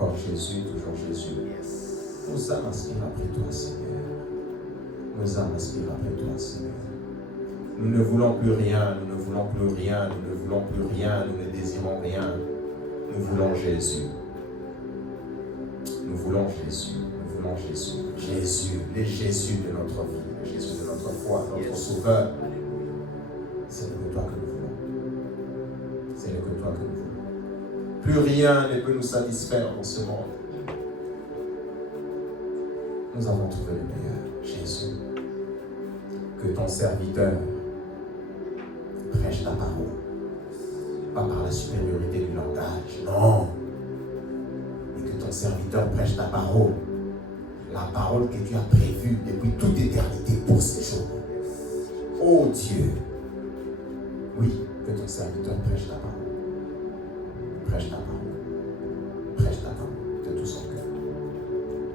encore Jésus, toujours Jésus. Nos âmes aspirent après toi, Seigneur. Nos âmes aspirent après toi, Seigneur. Nous ne voulons plus rien, nous ne voulons plus rien, nous ne voulons plus rien, nous ne désirons rien. Nous voulons Jésus. Nous voulons Jésus. Nous voulons Jésus. Jésus, le Jésus de notre vie, le Jésus de notre foi, notre Sauveur. C'est le que toi que nous voulons. C'est le que toi que nous voulons. Plus rien ne peut nous satisfaire dans ce monde. Nous avons trouvé le meilleur, Jésus. Que ton serviteur prêche ta parole. Pas par la supériorité du langage, non. Mais que ton serviteur prêche ta parole. La parole que tu as prévue depuis toute éternité pour ces jours. Oh Dieu. Oui, que ton serviteur prêche ta parole. Prêche ta parole. Prêche ta parole de tout son cœur.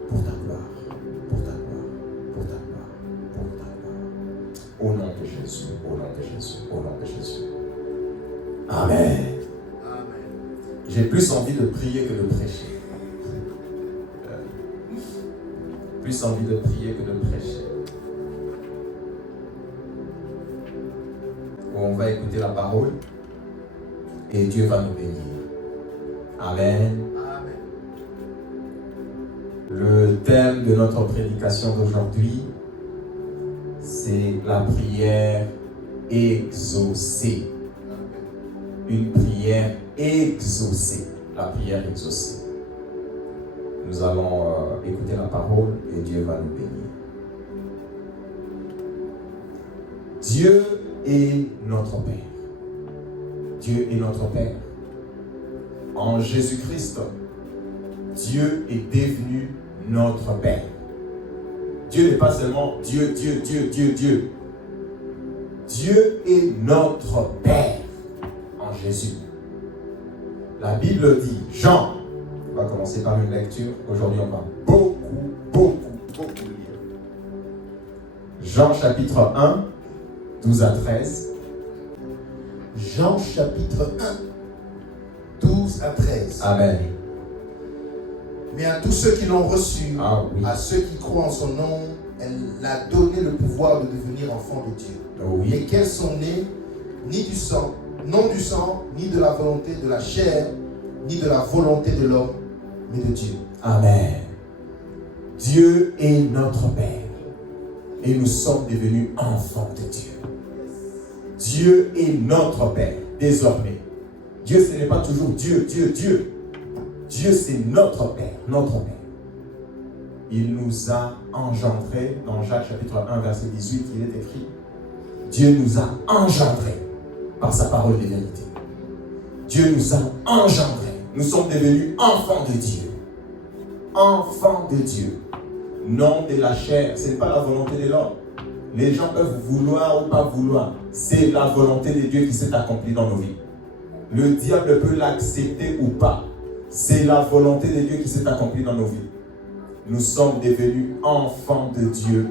Pour ta gloire. Pour ta gloire. Pour ta gloire. Pour ta gloire. Au nom de Jésus. Au nom de Jésus. Au nom de Jésus. Amen. Amen. J'ai plus envie de prier que de prêcher. Plus envie de prier que de prêcher. On va écouter la parole et Dieu va nous bénir. Amen. Amen. Le thème de notre prédication d'aujourd'hui, c'est la prière exaucée. Une prière exaucée. La prière exaucée. Nous allons écouter la parole et Dieu va nous bénir. Dieu est notre Père. Dieu est notre Père. En Jésus-Christ, Dieu est devenu notre Père. Dieu n'est pas seulement Dieu, Dieu, Dieu, Dieu, Dieu. Dieu est notre Père en Jésus. La Bible dit, Jean, on va commencer par une lecture. Aujourd'hui, on va beaucoup lire. Jean chapitre 1, 12 à 13. Jean chapitre 1, 12 à 13. Amen. Mais à tous ceux qui l'ont reçu, oui. à ceux qui croient en son nom, elle a donné le pouvoir de devenir enfants de Dieu. Oui. Lesquels sont nés ni du sang, non du sang, ni de la volonté de la chair, ni de la volonté de l'homme, mais de Dieu. Amen. Dieu est notre Père et nous sommes devenus enfants de Dieu. Dieu est notre Père désormais. Dieu, ce n'est pas toujours Dieu, Dieu, Dieu. Dieu, c'est notre Père, notre Père. Il nous a engendrés, dans Jacques chapitre 1, verset 18, il est écrit, Dieu nous a engendrés par sa parole de vérité. Dieu nous a engendrés. Nous sommes devenus enfants de Dieu. Enfants de Dieu. Non de la chair. Ce n'est pas la volonté de l'homme. Les gens peuvent vouloir ou pas vouloir. C'est la volonté de Dieu qui s'est accomplie dans nos vies. Le diable peut l'accepter ou pas. C'est la volonté de Dieu qui s'est accomplie dans nos vies. Nous sommes devenus enfants de Dieu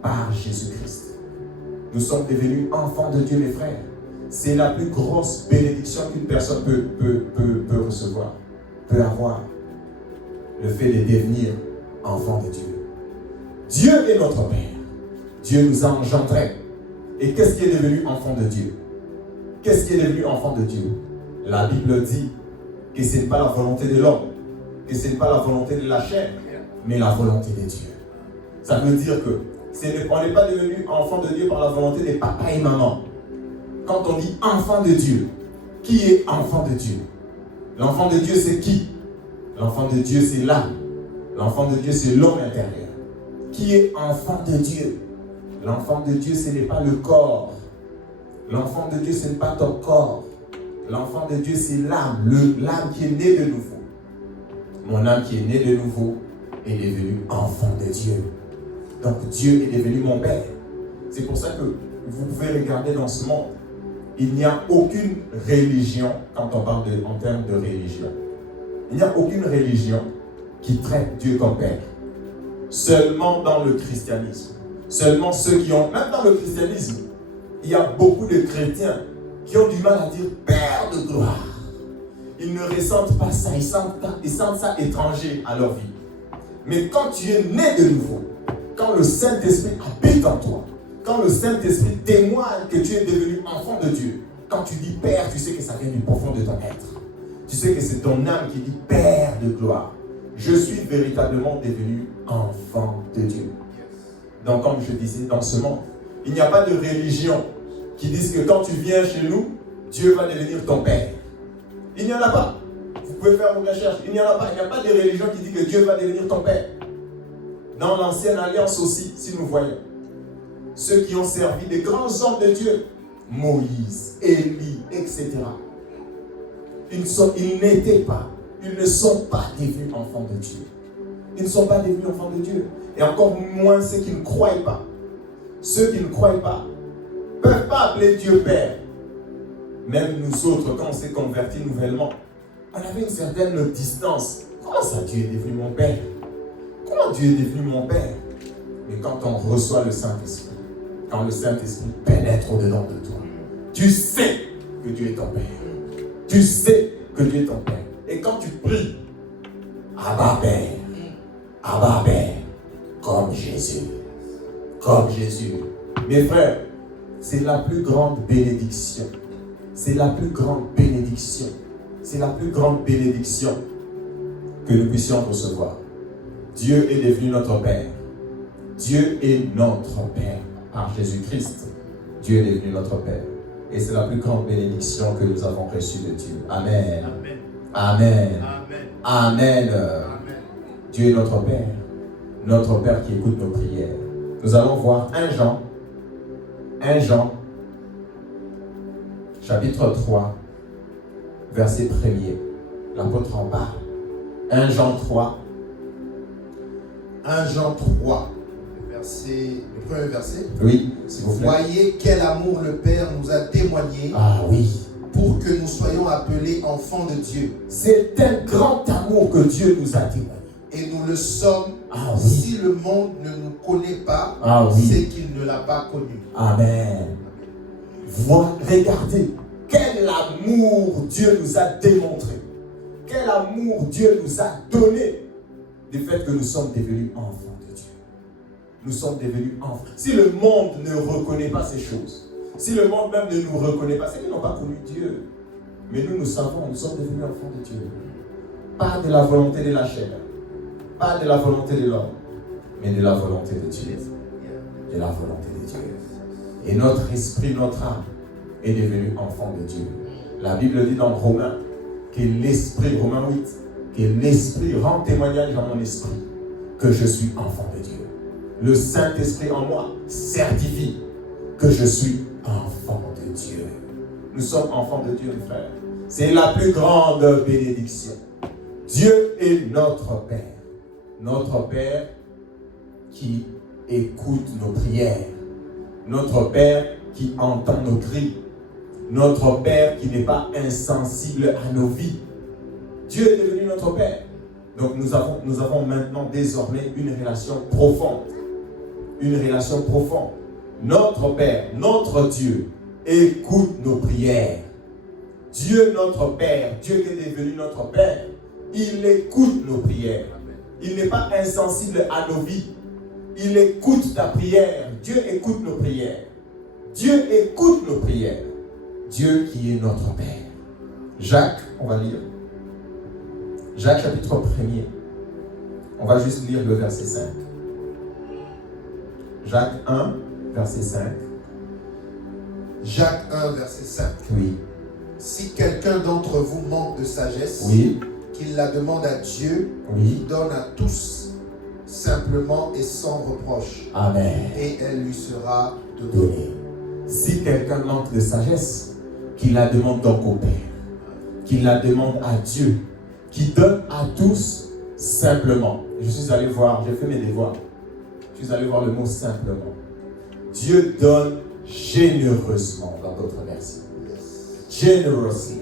par Jésus-Christ. Nous sommes devenus enfants de Dieu, mes frères. C'est la plus grosse bénédiction qu'une personne peut recevoir, peut avoir. Le fait de devenir enfant de Dieu. Dieu est notre Père. Dieu nous a engendrés. Et qu'est-ce qui est devenu enfant de Dieu? Qu'est-ce qui est devenu enfant de Dieu? La Bible dit que ce n'est pas la volonté de l'homme, que ce n'est pas la volonté de la chair, mais la volonté de Dieu. Ça veut dire que on n'est pas devenu enfant de Dieu par la volonté de papa et maman. Quand on dit enfant de Dieu, qui est enfant de Dieu? L'enfant de Dieu, c'est qui? L'enfant de Dieu, c'est l'âme. L'enfant de Dieu, c'est l'homme intérieur. Qui est enfant de Dieu? L'enfant de Dieu, ce n'est pas le corps. L'enfant de Dieu, ce n'est pas ton corps. L'enfant de Dieu, c'est l'âme. L'âme qui est née de nouveau. Mon âme qui est née de nouveau est devenue enfant de Dieu. Donc Dieu est devenu mon Père. C'est pour ça que vous pouvez regarder dans ce monde. Il n'y a aucune religion, quand on parle en termes de religion, il n'y a aucune religion qui traite Dieu comme Père. Seulement dans le christianisme. Seulement ceux qui ont, même dans le christianisme, il y a beaucoup de chrétiens qui ont du mal à dire Père de gloire. ils ne ressentent pas ça, ils sentent ça étranger à leur vie. Mais quand tu es né de nouveau, quand le Saint-Esprit habite en toi, quand le Saint-Esprit témoigne que tu es devenu enfant de Dieu, quand tu dis Père, tu sais que ça vient du profond de ton être. Tu sais que c'est ton âme qui dit Père de gloire. Je suis véritablement devenu enfant de Dieu. Donc comme je disais, dans ce monde, il n'y a pas de religion qui dise que quand tu viens chez nous, Dieu va devenir ton Père. Il n'y en a pas. Vous pouvez faire vos recherches. Il n'y en a pas. Il n'y a pas de religion qui dit que Dieu va devenir ton Père. Dans l'ancienne alliance aussi, si nous voyons, ceux qui ont servi des grands hommes de Dieu, Moïse, Élie, etc. Ils ne sont pas devenus enfants de Dieu. Ils ne sont pas devenus enfants de Dieu. Et encore moins ceux qui ne croient pas. Ceux qui ne croient pas ne peuvent pas appeler Dieu Père. Même nous autres, quand on s'est convertis nouvellement, on avait une certaine distance. Comment ça, Dieu est devenu mon Père? Comment Dieu est devenu mon Père? Mais quand on reçoit le Saint-Esprit, quand le Saint-Esprit pénètre au-dedans de toi, tu sais que Dieu est ton Père. Tu sais que Dieu est ton Père. Et quand tu pries, Abba Père, comme Jésus. Comme Jésus. Mes frères, c'est la plus grande bénédiction. C'est la plus grande bénédiction. C'est la plus grande bénédiction que nous puissions recevoir. Dieu est devenu notre Père. Dieu est notre Père. Par Jésus-Christ, Dieu est devenu notre Père. Et c'est la plus grande bénédiction que nous avons reçue de Dieu. Amen. Amen. Amen. Amen. Dieu est notre Père. Notre Père qui écoute nos prières. Nous allons voir 1 Jean, chapitre 3, verset 1er. L'apôtre en parle. 1 Jean 3. 1 Jean 3, le premier verset. Oui, s'il vous plaît. Voyez quel amour le Père nous a témoigné. Ah oui. Pour que nous soyons appelés enfants de Dieu. C'est un grand amour que Dieu nous a témoigné. Et nous le sommes. Ah oui. Si le monde ne nous connaît pas, c'est qu'il ne l'a pas connu. Amen. Regardez, quel amour Dieu nous a démontré. Quel amour Dieu nous a donné du fait que nous sommes devenus enfants de Dieu. Nous sommes devenus enfants. Si le monde ne reconnaît pas ces choses, si le monde même ne nous reconnaît pas, c'est qu'ils n'ont pas connu Dieu. Mais nous savons, nous sommes devenus enfants de Dieu. Pas de la volonté de la chair, pas de la volonté de l'homme, mais de la volonté de Dieu. De la volonté de Dieu. Et notre esprit, notre âme est devenu enfant de Dieu. La Bible dit dans Romains que l'esprit, Romains 8, que l'esprit rend témoignage à mon esprit que je suis enfant de Dieu. Le Saint-Esprit en moi certifie que je suis enfant de Dieu. Nous sommes enfants de Dieu, mes frères. C'est la plus grande bénédiction. Dieu est notre Père. Notre Père qui écoute nos prières. Notre Père qui entend nos cris. Notre Père qui n'est pas insensible à nos vies. Dieu est devenu notre Père. Donc nous avons maintenant désormais une relation profonde. Une relation profonde. Notre Père, notre Dieu, écoute nos prières. Dieu, notre Père, Dieu qui est devenu notre Père, il écoute nos prières. Il n'est pas insensible à nos vies. Il écoute ta prière. Dieu écoute nos prières. Dieu écoute nos prières. Dieu qui est notre Père. Jacques, on va lire. Jacques chapitre 1er. On va juste lire le verset 5. Jacques 1, verset 5. Jacques 1, verset 5. Oui. Si quelqu'un d'entre vous manque de sagesse, oui, qu'il la demande à Dieu, oui, qui donne à tous simplement et sans reproche. Amen. Et elle lui sera donnée. Si quelqu'un manque de sagesse, qu'il la demande donc au Père, qu'il la demande à Dieu, qui donne à tous simplement. Je suis allé voir, j'ai fait mes devoirs. Je suis allé voir le mot simplement. Dieu donne généreusement dans d'autres versets. Generously.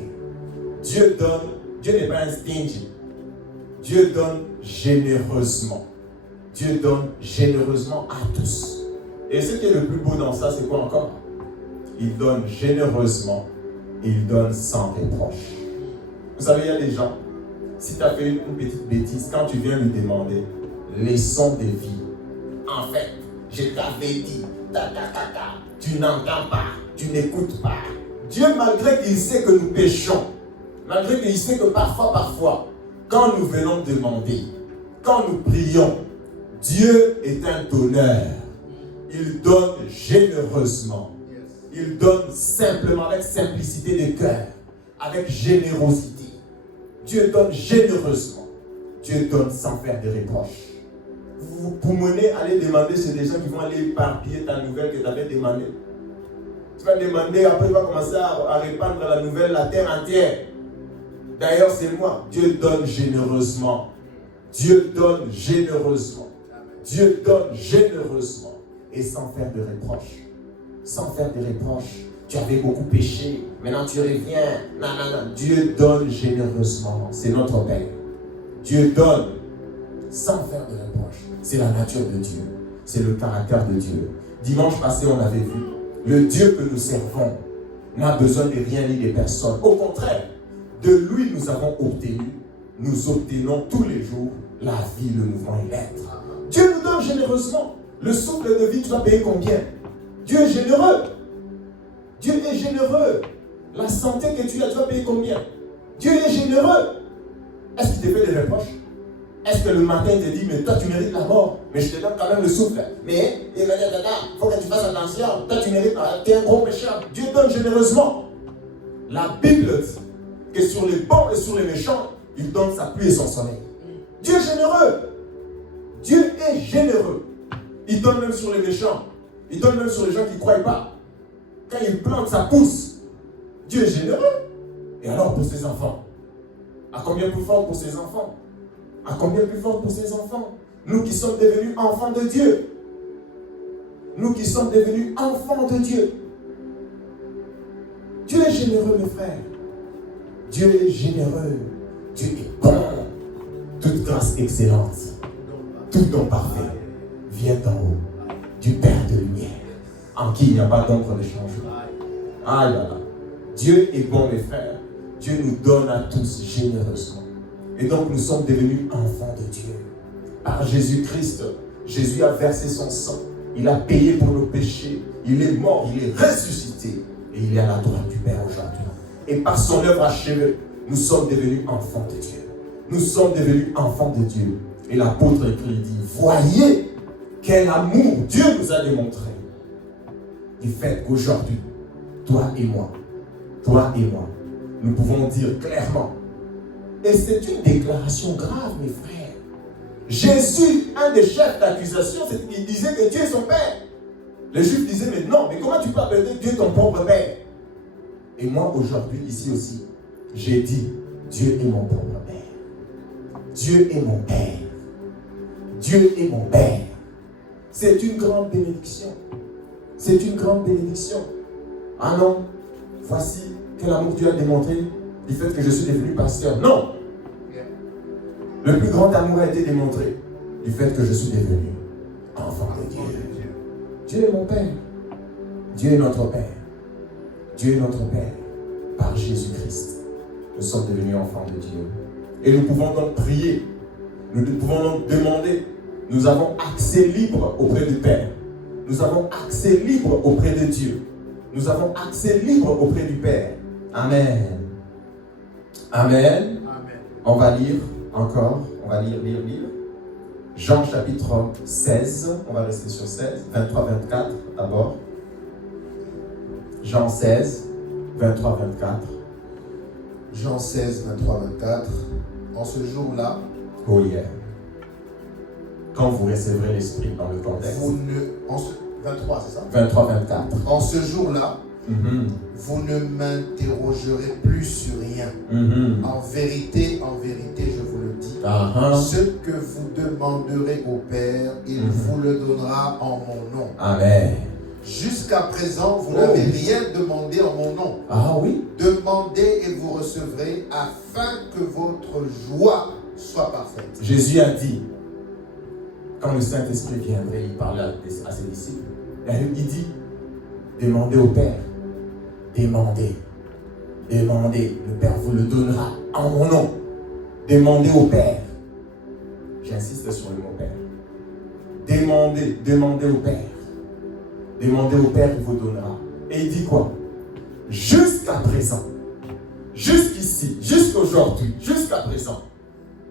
Dieu donne, Dieu n'est pas un stingy. Dieu donne généreusement. Dieu donne généreusement à tous. Et ce qui est le plus beau dans ça, c'est quoi encore? Il donne généreusement, il donne sans reproche. Vous savez, il y a des gens, si tu as fait une petite bêtise, quand tu viens lui demander leçon de vie, en fait, je t'avais dit, tu n'entends pas, tu n'écoutes pas. Dieu, malgré qu'il sait que nous péchons, malgré qu'il sait que parfois, quand nous venons demander, quand nous prions, Dieu est un donneur. Il donne généreusement. Il donne simplement, avec simplicité de cœur, avec générosité. Dieu donne généreusement. Dieu donne sans faire de reproches. Vous pouvez aller demander, c'est des gens qui vont aller éparpiller ta nouvelle que tu avais demandée. Tu vas demander, après tu vas commencer à répandre la nouvelle, la terre entière. D'ailleurs, c'est moi. Dieu donne généreusement. Dieu donne généreusement. Dieu donne généreusement. Et sans faire de reproches. Sans faire de reproches. Tu avais beaucoup péché. Maintenant tu reviens. Non. Dieu donne généreusement. C'est notre Père. Dieu donne sans faire de reproches. C'est la nature de Dieu. C'est le caractère de Dieu. Dimanche passé, on avait vu. Le Dieu que nous servons n'a besoin de rien ni de personne. Au contraire, de lui nous avons obtenu. Nous obtenons tous les jours la vie, le mouvement et l'être. Dieu nous donne généreusement. Le souffle de vie, tu vas payer combien? Dieu est généreux. Dieu est généreux. La santé que tu as, tu vas payer combien? Dieu est généreux. Est-ce qu'il te fait des reproches? Est-ce que le matin il te dit, mais toi tu mérites la mort, mais je te donne quand même le souffle. Mais il faut que tu fasses attention. Toi tu mérites, tu es un gros pécheur. Dieu donne généreusement. La Bible dit que sur les bons et sur les méchants, il donne sa pluie et son soleil. Dieu est généreux. Dieu est généreux. Il donne même sur les méchants. Il donne même sur les gens qui ne croient pas. Quand il plante, ça pousse. Dieu est généreux. Et alors pour ses enfants? À combien plus fort pour ses enfants? À combien plus fort pour ses enfants? Nous qui sommes devenus enfants de Dieu. Nous qui sommes devenus enfants de Dieu. Dieu est généreux, mes frères. Dieu est généreux. Dieu est bon. Toute grâce excellente. Tout don parfait vient d'en haut, du Père de lumière, en qui il n'y a pas d'ombre de changement. Ah là là. Dieu est bon, mes frères. Dieu nous donne à tous généreusement. Et donc nous sommes devenus enfants de Dieu. Par Jésus-Christ, Jésus a versé son sang. Il a payé pour nos péchés. Il est mort, il est ressuscité. Et il est à la droite du Père aujourd'hui. Et par son œuvre achevée, nous sommes devenus enfants de Dieu. Nous sommes devenus enfants de Dieu. Et l'apôtre écrit, il dit, voyez quel amour Dieu nous a démontré. Du fait qu'aujourd'hui, toi et moi, nous pouvons dire clairement, et c'est une déclaration grave, mes frères. Jésus, un des chefs d'accusation, il disait que Dieu est son Père. Les Juifs disaient, mais non, mais comment tu peux appeler Dieu ton propre Père? Et moi, aujourd'hui, ici aussi, j'ai dit, Dieu est mon propre Père. Dieu est mon Père. Dieu est mon Père. C'est une grande bénédiction. C'est une grande bénédiction. Ah non, voici quel amour Dieu a démontré du fait que je suis devenu pasteur. Non. Le plus grand amour a été démontré du fait que je suis devenu enfant de Dieu. Dieu est mon Père. Dieu est notre Père. Dieu est notre Père par Jésus-Christ. Nous sommes devenus enfants de Dieu. Et nous pouvons donc prier. Nous pouvons donc demander. Nous avons accès libre auprès du Père. Nous avons accès libre auprès de Dieu. Nous avons accès libre auprès du Père. Amen. Amen. On va lire encore. On va lire. Jean chapitre 16. On va rester sur 16. 23-24 d'abord. Jean 16, 23-24. Jean 16, 23-24. En ce jour-là, oh yeah. Quand vous recevrez l'Esprit dans le contexte. 23, c'est ça? 23-24. En ce jour-là, vous ne m'interrogerez plus sur rien. En vérité, je vous le dis. Ce que vous demanderez au Père, il vous le donnera en mon nom. Amen. Jusqu'à présent, vous n'avez rien demandé en mon nom. Ah oui. Demandez et vous recevrez afin que votre joie soit parfaite. Jésus a dit, quand le Saint-Esprit viendrait, il parlait à ses disciples. Il dit, demandez au Père. Demandez. Le Père vous le donnera. en mon nom. Demandez au Père. J'insiste sur le mot Père. Demandez au Père. Demandez au Père, il vous donnera. Et il dit quoi? Jusqu'à présent, jusqu'ici, jusqu'aujourd'hui, jusqu'à présent,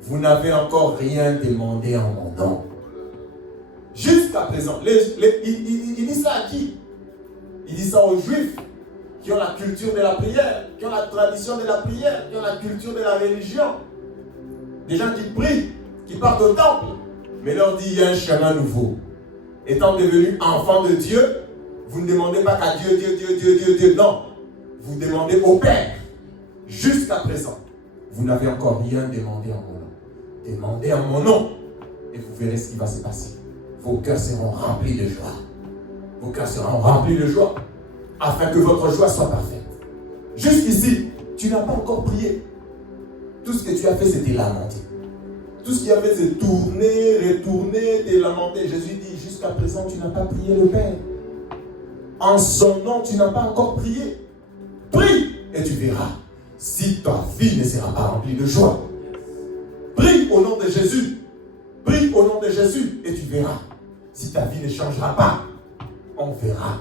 vous n'avez encore rien demandé en mon nom. Jusqu'à présent. Il dit ça à qui? Il dit ça aux Juifs qui ont la culture de la prière, qui ont la tradition de la prière, qui ont la culture de la religion. Des gens qui prient, qui partent au temple. Mais leur dit, il y a un chemin nouveau. Étant devenu enfant de Dieu, vous ne demandez pas qu'à Dieu. Non. Vous demandez au Père. Jusqu'à présent, vous n'avez encore rien demandé en mon nom. Demandez en mon nom et vous verrez ce qui va se passer. Vos cœurs seront remplis de joie. Vos cœurs seront remplis de joie afin que votre joie soit parfaite. Jusqu'ici, tu n'as pas encore prié. Tout ce que tu as fait, c'était lamenter. Tout ce qu'il a fait, c'est tourner, retourner, te lamenter. Jésus dit, jusqu'à présent, tu n'as pas prié le Père. En son nom, tu n'as pas encore prié. Prie et tu verras si ta vie ne sera pas remplie de joie. Prie au nom de Jésus. Prie au nom de Jésus et tu verras si ta vie ne changera pas. On verra.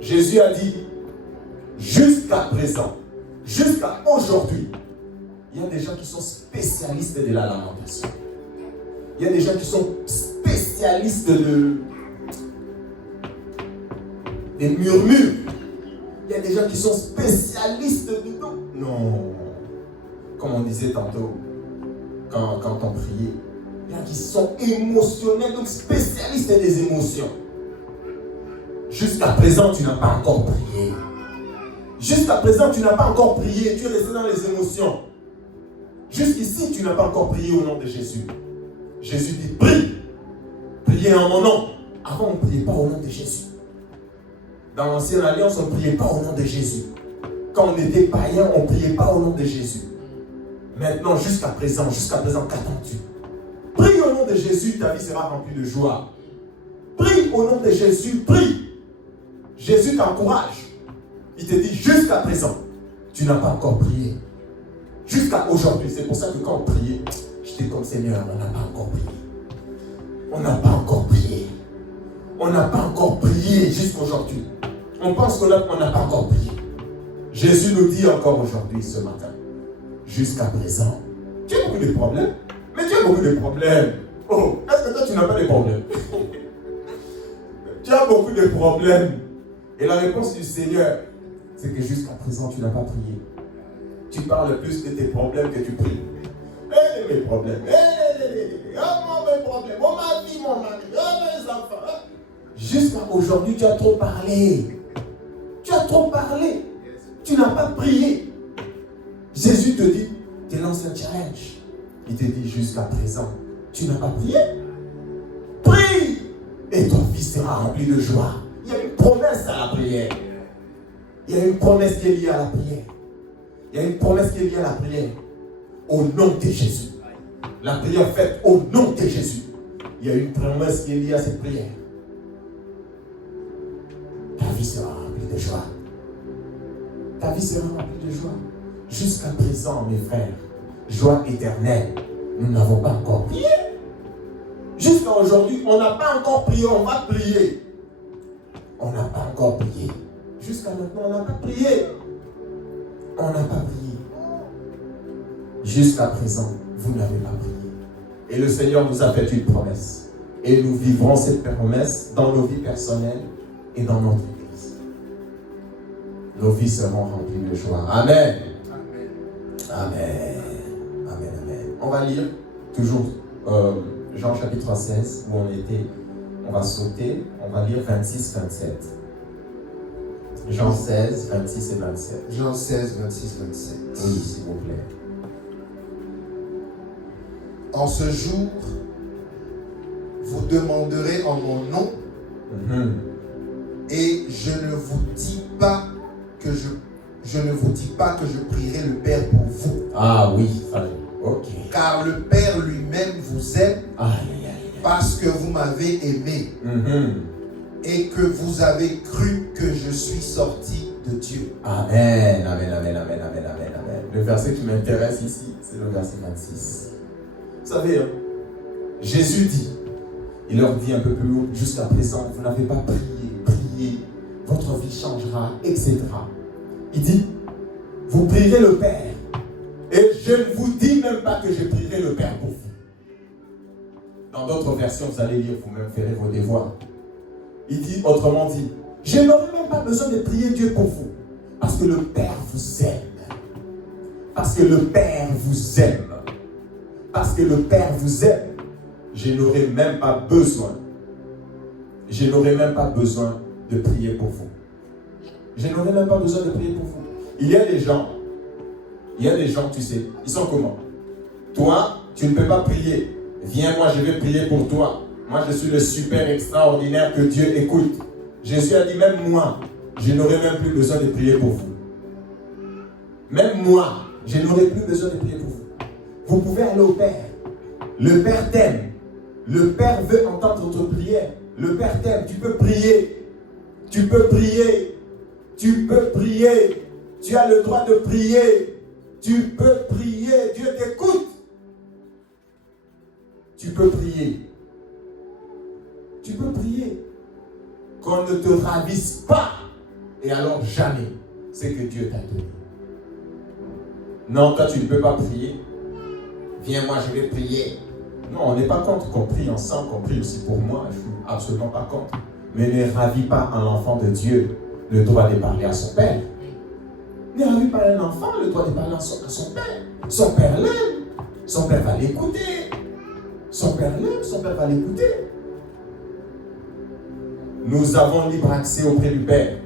Jésus a dit, jusqu'à présent, jusqu'à aujourd'hui, il y a des gens qui sont spécialistes de la lamentation. Il y a des gens qui sont spécialistes des murmures. Il y a des gens qui sont spécialistes de tout. Non. Comme on disait tantôt, quand on priait, il y a qui sont émotionnels, donc spécialistes des émotions. Jusqu'à présent, tu n'as pas encore prié. Jusqu'à présent, tu n'as pas encore prié. Tu es resté dans les émotions. Jusqu'ici, tu n'as pas encore prié au nom de Jésus. Jésus dit, prie. Priez en mon nom. Avant, on ne priait pas au nom de Jésus. Dans l'ancienne alliance, on ne priait pas au nom de Jésus. Quand on était païen, on ne priait pas au nom de Jésus. Maintenant, jusqu'à présent, qu'attends-tu? Prie au nom de Jésus, ta vie sera remplie de joie. Prie au nom de Jésus, prie. Jésus t'encourage. Il te dit, jusqu'à présent, tu n'as pas encore prié. Jusqu'à aujourd'hui, c'est pour ça que quand on priait, j'étais comme Seigneur, on n'a pas encore prié. On n'a pas encore prié. On n'a pas encore prié jusqu'aujourd'hui. On pense qu'on n'a pas encore prié. Jésus nous dit encore aujourd'hui, ce matin, jusqu'à présent, tu as beaucoup de problèmes. Mais tu as beaucoup de problèmes. Oh, est-ce que toi tu n'as pas de problèmes? Tu as beaucoup de problèmes. Et la réponse du Seigneur, c'est que jusqu'à présent, tu n'as pas prié. Tu parles plus de tes problèmes que tu pries. Mes problèmes. Mes problèmes. Ma vie, mon mari. Mes enfants. Jusqu'à aujourd'hui, tu as trop parlé. Tu as trop parlé. Tu n'as pas prié. Jésus te dit, te lance un challenge. Il te dit, jusqu'à présent, tu n'as pas prié. Prie. Et ta vie sera remplie de joie. Il y a une promesse à la prière. Il y a une promesse qui est liée à la prière. Il y a une promesse qui est liée à la prière. Au nom de Jésus. La prière faite au nom de Jésus. Il y a une promesse qui est liée à cette prière. Ta vie sera remplie de joie. Ta vie sera remplie de joie. Jusqu'à présent, mes frères, joie éternelle, nous n'avons pas encore prié. Jusqu'à aujourd'hui, on n'a pas encore prié, on va prier. On n'a pas encore prié. Jusqu'à maintenant, on n'a pas prié. On n'a pas prié. Jusqu'à présent, vous n'avez pas prié. Et le Seigneur nous a fait une promesse. Et nous vivrons cette promesse dans nos vies personnelles et dans notre Église. Nos vies seront remplies de joie. Amen. Amen. Amen. Amen. On va lire toujours Jean chapitre 16 où on était. On va sauter. On va lire 26-27. Jean 16, 26 et 27. Jean 16, 26, 27. Oui, s'il vous plaît. En ce jour, vous demanderez en mon nom, et je ne vous dis pas que je prierai le Père pour vous. Ah oui, ok. Car le Père lui-même vous aime, parce que vous m'avez aimé, et que vous avez cru que je suis sorti de Dieu. Amen, amen, amen, amen, amen, amen, amen. Le verset qui m'intéresse ici, c'est le verset 26. Vous savez, Jésus dit, il leur dit un peu plus haut, jusqu'à présent, vous n'avez pas prié, votre vie changera, etc. Il dit, vous prierez le Père, et je ne vous dis même pas que je prierai le Père pour vous. Dans d'autres versions, vous allez lire, vous-même ferez vos devoirs. Il dit, autrement dit, je n'aurai même pas besoin de prier Dieu pour vous, parce que le Père vous aime. Parce que le Père vous aime. Parce que le Père vous aime. Je n'aurai même pas besoin. Je n'aurai même pas besoin de prier pour vous. Je n'aurai même pas besoin de prier pour vous. Il y a des gens, tu sais, ils sont comment? Toi, tu ne peux pas prier. Viens, moi, je vais prier pour toi. Moi, je suis le super extraordinaire que Dieu écoute. Jésus a dit, même moi, je n'aurai même plus besoin de prier pour vous. Même moi, je n'aurai plus besoin de prier pour vous. Vous pouvez aller au Père. Le Père t'aime. Le Père veut entendre votre prière. Le Père t'aime. Tu peux prier. Tu peux prier. Tu peux prier. Tu as le droit de prier. Tu peux prier. Dieu t'écoute. Tu peux prier. Tu peux prier. Qu'on ne te ravisse pas. Et alors jamais. C'est que Dieu t'a donné. Non, toi tu ne peux pas prier. Viens, moi je vais prier. Non, on n'est pas contre qu'on prie ensemble, qu'on prie aussi pour moi. Je ne suis absolument pas contre. Mais ne ravis pas un enfant de Dieu le droit de parler à son père. Ne ravis pas un enfant le droit de parler à son père. Son père l'aime. Son père va l'écouter. Son père l'aime, son père va l'écouter. Nous avons libre accès auprès du Père.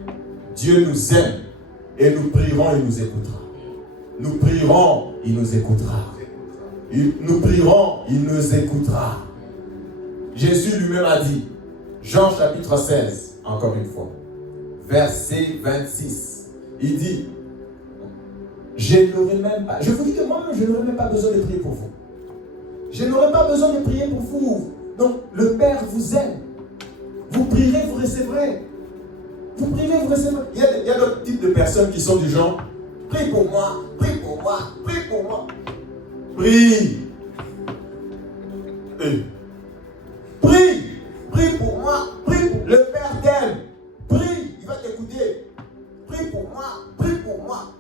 Dieu nous aime et nous prierons, il nous écoutera. Nous prierons, il nous écoutera. Nous prierons, il nous écoutera. Jésus lui-même a dit, Jean chapitre 16, encore une fois, verset 26, il dit, je vous dis que moi-même, je n'aurai même pas besoin de prier pour vous. Je n'aurai pas besoin de prier pour vous. Donc, le Père vous aime. Vous prierez, vous recevrez. Vous prierez, vous recevrez. Il y a d'autres types de personnes qui sont du genre, prie pour moi, prie pour moi, prie pour moi. Prie. Prie. Prie pour moi. Prie pour... Le Père t'aime. Prie. Il va t'écouter. Prie pour moi. Prie pour moi.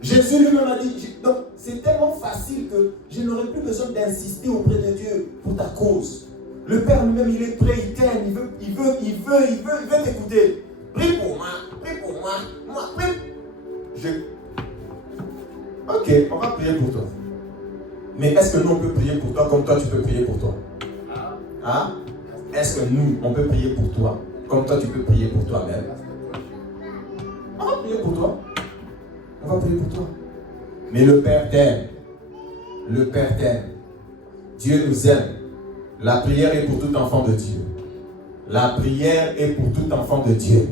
Jésus lui-même a dit, donc c'est tellement facile que je n'aurai plus besoin d'insister auprès de Dieu pour ta cause. Le Père lui-même, il est prêt, il t'aime, il veut t'écouter. Prie pour moi, moi, prie. Ok, on va prier pour toi. Mais est-ce que nous, on peut prier pour toi comme toi, tu peux prier pour toi? Hein? Est-ce que nous, on peut prier pour toi comme toi, tu peux prier pour toi-même? On va prier pour toi. On va prier pour toi. Mais le Père t'aime. Le Père t'aime. Dieu nous aime. La prière est pour tout enfant de Dieu. La prière est pour tout enfant de Dieu.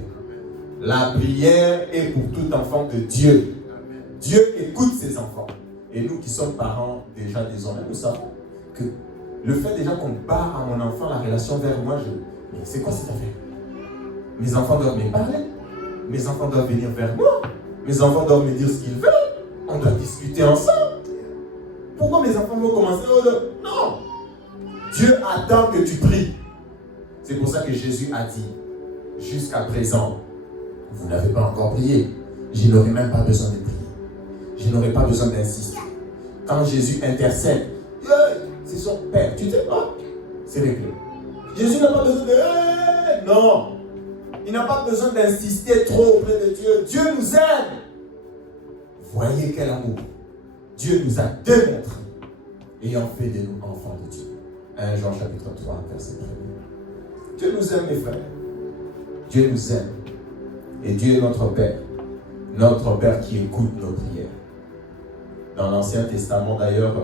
La prière est pour tout enfant de Dieu. Dieu écoute ses enfants. Et nous qui sommes parents déjà désormais, nous savons que le fait déjà qu'on bat à mon enfant la relation vers moi, mais c'est quoi cette affaire? Mes enfants doivent me parler. Mes enfants doivent venir vers moi. Mes enfants doivent me dire ce qu'ils veulent. On doit discuter ensemble. Pourquoi mes enfants vont commencer? Non. Dieu attend que tu pries. C'est pour ça que Jésus a dit, jusqu'à présent, vous n'avez pas encore prié. Je n'aurai même pas besoin de prier. Je n'aurai pas besoin d'insister. Quand Jésus intercède, c'est son Père. Tu sais pas? C'est réglé. Jésus n'a pas besoin de... Non. Il n'a pas besoin d'insister trop auprès de Dieu. Dieu nous aime. Voyez quel amour. Dieu nous a démontré ayant fait de nous enfants de Dieu. 1 Jean chapitre 3, verset 1. Dieu nous aime, mes frères. Dieu nous aime. Et Dieu est notre Père. Notre Père qui écoute nos prières. Dans l'Ancien Testament, d'ailleurs,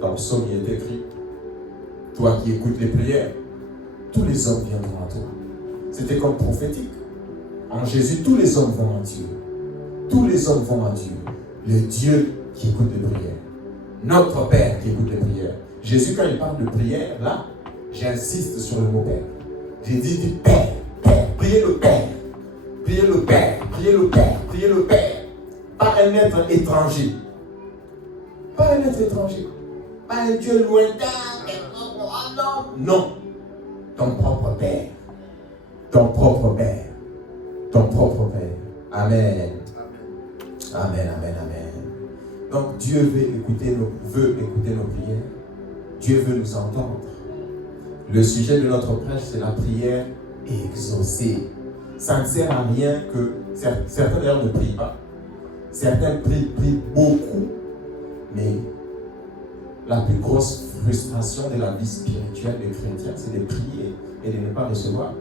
dans le psaume, il est écrit, toi qui écoutes les prières, tous les hommes viendront à toi. C'était comme prophétique. En Jésus, tous les hommes vont à Dieu. Tous les hommes vont à Dieu. Le Dieu qui écoute les prières. Notre Père qui écoute les prières. Jésus, quand il parle de prière, là, j'insiste sur le mot Père. J'ai dit Père, Père, priez le Père. Priez le Père, priez le Père, priez le Père. Pas un être étranger. Pas un être étranger. Pas un Dieu lointain. Non. Ton propre Père. Ton propre Père. Ton propre Père. Amen. Amen, amen, amen. Donc Dieu veut écouter nos prières. Dieu veut nous entendre. Le sujet de notre prêche, c'est la prière exaucée. Ça ne sert à rien que certains d'ailleurs ne prient pas. Certains prient beaucoup, mais la plus grosse frustration de la vie spirituelle des chrétiens, c'est de prier et de ne pas recevoir.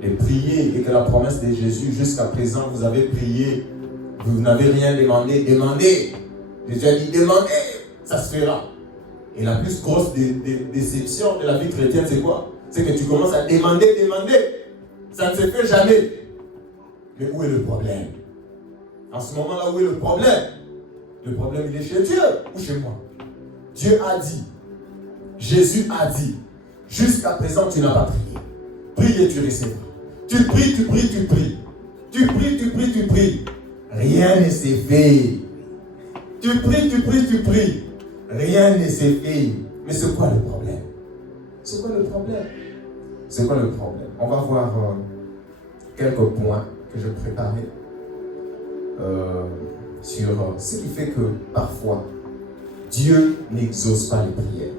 De prier et que la promesse de Jésus, jusqu'à présent, vous avez prié, vous n'avez rien demandé, demandez. Jésus a dit demandez, ça se fera. Et la plus grosse déception de la vie chrétienne, c'est quoi? C'est que tu commences à demander. Ça ne se fait jamais. Mais où est le problème? En ce moment-là, où est le problème? Le problème, il est chez Dieu ou chez moi? Dieu a dit, Jésus a dit, jusqu'à présent, tu n'as pas prié. Prie et tu recevras. Tu pries. Tu pries. Rien ne s'est fait. Tu pries. Rien ne s'est fait. Mais c'est quoi le problème? On va voir quelques points que je préparais sur ce qui fait que parfois Dieu n'exauce pas les prières.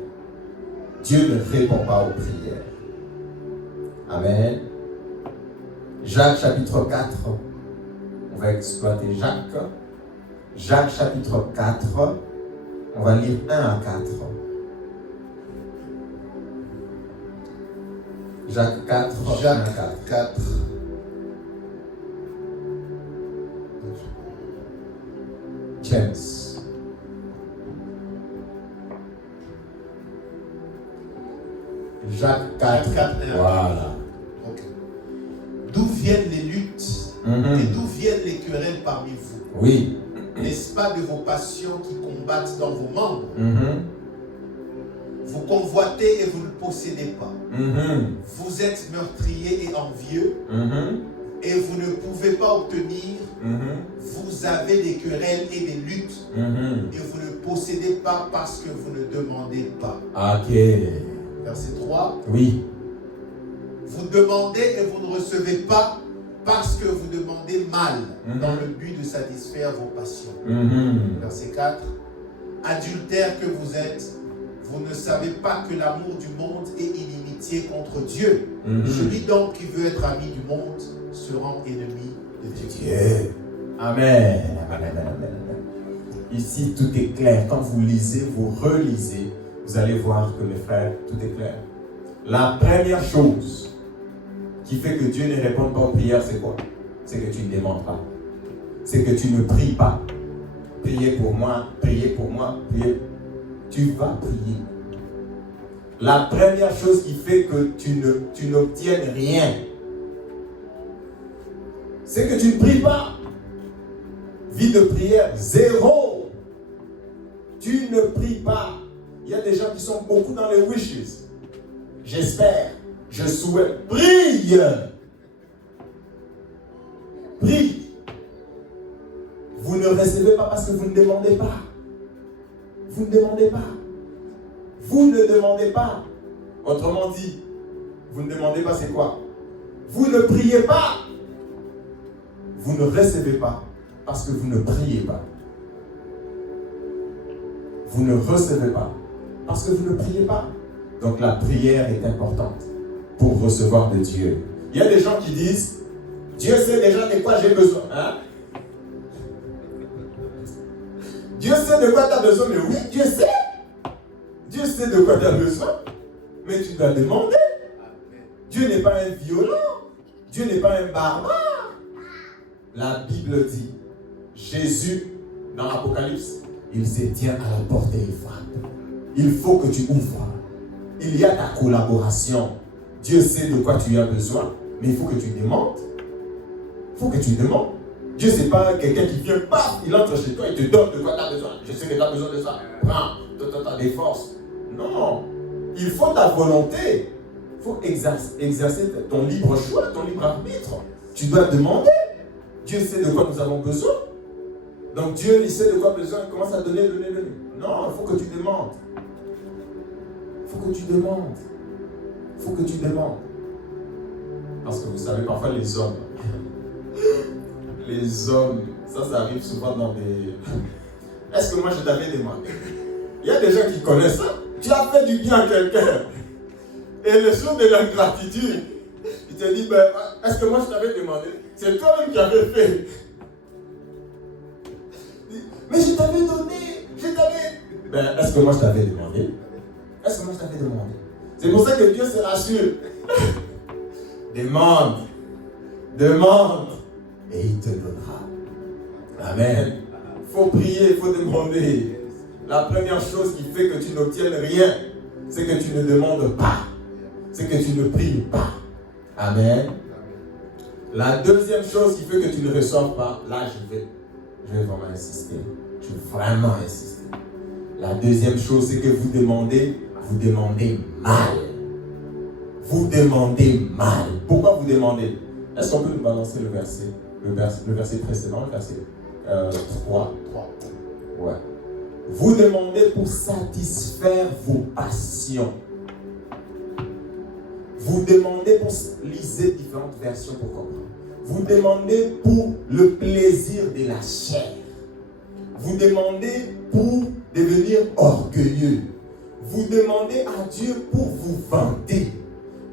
Dieu ne répond pas aux prières. Amen. Jacques chapitre 4. On va exploiter Jacques. Jacques chapitre 4. On va lire 1 à 4. Jacques 4. Jacques 4. James. Jacques 4. Voilà. Okay. D'où viennent les luttes et d'où viennent les querelles parmi vous? Oui. N'est-ce pas de vos passions qui combattent dans vos membres? Vous convoitez et vous ne possédez pas. Vous êtes meurtrier et envieux et vous ne pouvez pas obtenir. Vous avez des querelles et des luttes et vous ne possédez pas parce que vous ne demandez pas. Ok. Verset 3. Oui. Vous demandez et vous ne recevez pas parce que vous demandez mal dans le but de satisfaire vos passions. Verset 4. Adultères que vous êtes, vous ne savez pas que l'amour du monde est inimitié contre Dieu. Celui donc qui veut être ami du monde se rend ennemi de Dieu. Amen. Ici, tout est clair. Quand vous lisez, vous relisez, vous allez voir que mes frères, tout est clair. La première chose qui fait que Dieu ne répond pas aux prières, c'est quoi? C'est que tu ne demandes pas. C'est que tu ne pries pas. Priez pour moi, priez. Tu vas prier. La première chose qui fait que tu n'obtiennes rien, c'est que tu ne pries pas. Vie de prière, zéro. Tu ne pries pas. Il y a des gens qui sont beaucoup dans les wishes. J'espère, je souhaite. Prie. Vous ne recevez pas parce que vous ne demandez pas. Vous ne demandez pas. Autrement dit, vous ne demandez pas, c'est quoi? Vous ne priez pas. Vous ne recevez pas parce que vous ne priez pas. Vous ne recevez pas parce que vous ne priez pas. Donc la prière est importante pour recevoir de Dieu. Il y a des gens qui disent, Dieu sait déjà de quoi j'ai besoin. Dieu sait de quoi tu as besoin, mais oui, Dieu sait. Dieu sait de quoi tu as besoin, mais tu dois demander. Dieu n'est pas un violent. Dieu n'est pas un barbare. La Bible dit, Jésus, dans l'Apocalypse, il se tient à la porte et il frappe. Il faut que tu ouvres. Il y a ta collaboration. Dieu sait de quoi tu as besoin, mais il faut que tu demandes. Dieu, c'est pas quelqu'un qui vient, paf, il entre chez toi, il te donne de quoi tu as besoin. Je sais que tu as besoin de ça. Prends, tu as des forces. Non. Il faut ta volonté. Il faut exercer ton libre choix, ton libre arbitre. Tu dois demander. Dieu sait de quoi nous avons besoin. Donc Dieu, il sait de quoi besoin. Il commence à donner. Non, il faut que tu demandes. Il faut que tu demandes. Il faut que tu demandes. Parce que vous savez, parfois les hommes, ça arrive souvent dans des... Est-ce que moi je t'avais demandé? Il y a des gens qui connaissent ça. Tu as fait du bien à quelqu'un. Et le jour de l'ingratitude, il te dit, ben, est-ce que moi je t'avais demandé? C'est toi-même qui avais fait. Mais je t'avais donné. Ben, est-ce que moi je t'avais demandé? Est-ce que moi je t'avais demandé? C'est pour ça que Dieu se rassure. Demande. Et il te donnera. Amen. Il faut prier, il faut demander. La première chose qui fait que tu n'obtiennes rien, c'est que tu ne demandes pas. C'est que tu ne pries pas. Amen. La deuxième chose qui fait que tu ne reçoives pas, là je vais vraiment insister. Je vais vraiment insister. La deuxième chose, c'est que vous demandez mal. Vous demandez mal. Pourquoi vous demandez? Est-ce qu'on peut nous balancer le verset précédent, le verset 3. Ouais. Vous demandez pour satisfaire vos passions. Vous demandez pour... Lisez différentes versions pour comprendre. Vous demandez pour le plaisir de la chair. Vous demandez pour devenir orgueilleux. Vous demandez à Dieu pour vous vanter.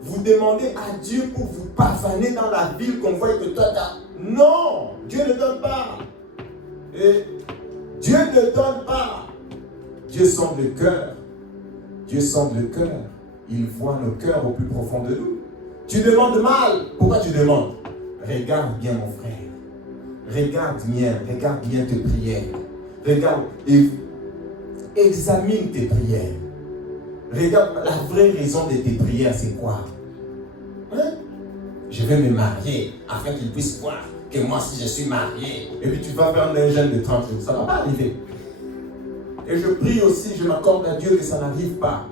Vous demandez à Dieu pour vous pavaner dans la ville qu'on voit que toi t'as... Non, Dieu ne donne pas. Et Dieu ne donne pas. Dieu sonde le cœur. Dieu sonde le cœur. Il voit nos cœurs au plus profond de nous. Tu demandes mal. Pourquoi tu demandes? Regarde bien mon frère. Regarde bien tes prières. Regarde et examine tes prières. Regarde la vraie raison de tes prières, c'est quoi? Hein? Je vais me marier afin qu'il puisse voir que moi si je suis marié. Et puis tu vas faire un jeûne de 30 jours. Ça ne va pas arriver. Et je prie aussi, je m'accorde à Dieu que ça n'arrive pas.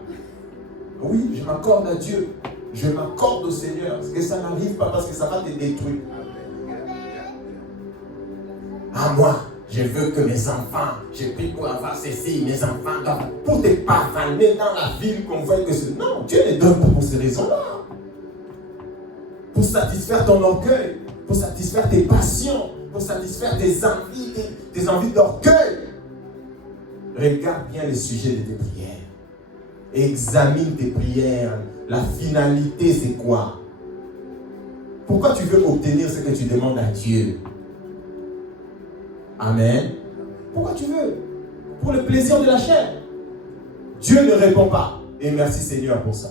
Oui, je m'accorde à Dieu. Je m'accorde au Seigneur que ça n'arrive pas parce que ça va te détruire. À moi, je veux que mes enfants, je prie pour avoir ceci, mes enfants, pour te pavaner dans la ville qu'on voit que c'est... Non, Dieu ne donne pas pour ces raisons-là. Pour satisfaire ton orgueil, pour satisfaire tes passions, pour satisfaire tes envies d'orgueil. Regarde bien le sujet de tes prières. Examine tes prières. La finalité, c'est quoi? Pourquoi tu veux obtenir ce que tu demandes à Dieu? Amen. Pourquoi tu veux? Pour le plaisir de la chair. Dieu ne répond pas. Et merci Seigneur pour ça.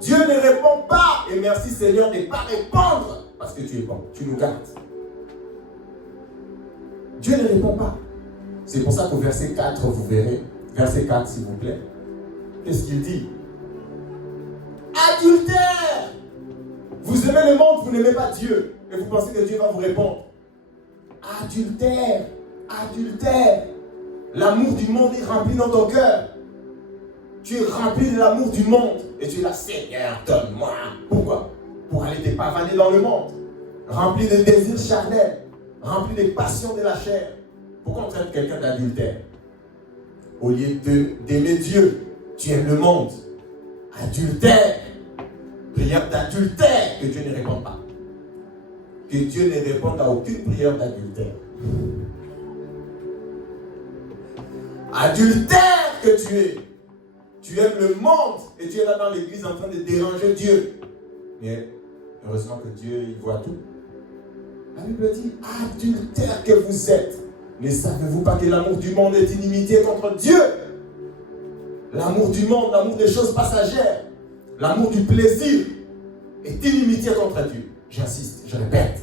Dieu ne répond pas. Et merci Seigneur de ne pas répondre. Parce que tu es bon. Tu nous gardes. Dieu ne répond pas. C'est pour ça qu'au verset 4, vous verrez. Verset 4, s'il vous plaît. Qu'est-ce qu'il dit? Adultère! Vous aimez le monde, vous n'aimez pas Dieu. Et vous pensez que Dieu va vous répondre. Adultère! Adultère! L'amour du monde est rempli dans ton cœur. Tu es rempli de l'amour du monde. Et tu es là, Seigneur, donne-moi. Pourquoi? Pour aller te pavaner dans le monde. Rempli de désirs charnels. Rempli de passions de la chair. Pourquoi on traite quelqu'un d'adultère? Au lieu d'aimer Dieu, tu aimes le monde. Adultère. Prière d'adultère que Dieu ne répond pas. Que Dieu ne réponde à aucune prière d'adultère. Adultère que tu es. Tu aimes le monde et tu es là dans l'église en train de déranger Dieu. Mais heureusement que Dieu, il voit tout. La Bible dit, adultère que vous êtes. Ne savez-vous pas que l'amour du monde est inimitié contre Dieu? L'amour du monde, l'amour des choses passagères, l'amour du plaisir est inimitié contre Dieu. J'insiste, je répète.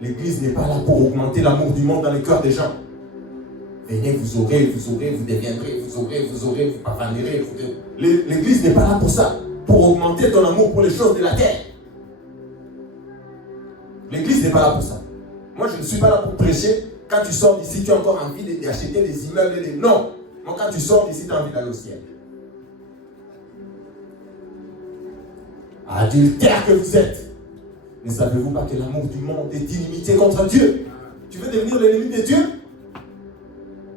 L'église n'est pas là pour augmenter l'amour du monde dans les cœurs des gens. Venez, vous aurez, vous deviendrez, vous pavanerez. L'église n'est pas là pour ça, pour augmenter ton amour pour les choses de la terre. L'église n'est pas là pour ça. Moi, je ne suis pas là pour prêcher. Quand tu sors d'ici, tu as encore envie d'acheter des immeubles et des... Non. Moi, quand tu sors d'ici, tu as envie d'aller au ciel. Adultère que vous êtes. Ne savez-vous pas que l'amour du monde est inimitié contre Dieu? Tu veux devenir l'ennemi de Dieu?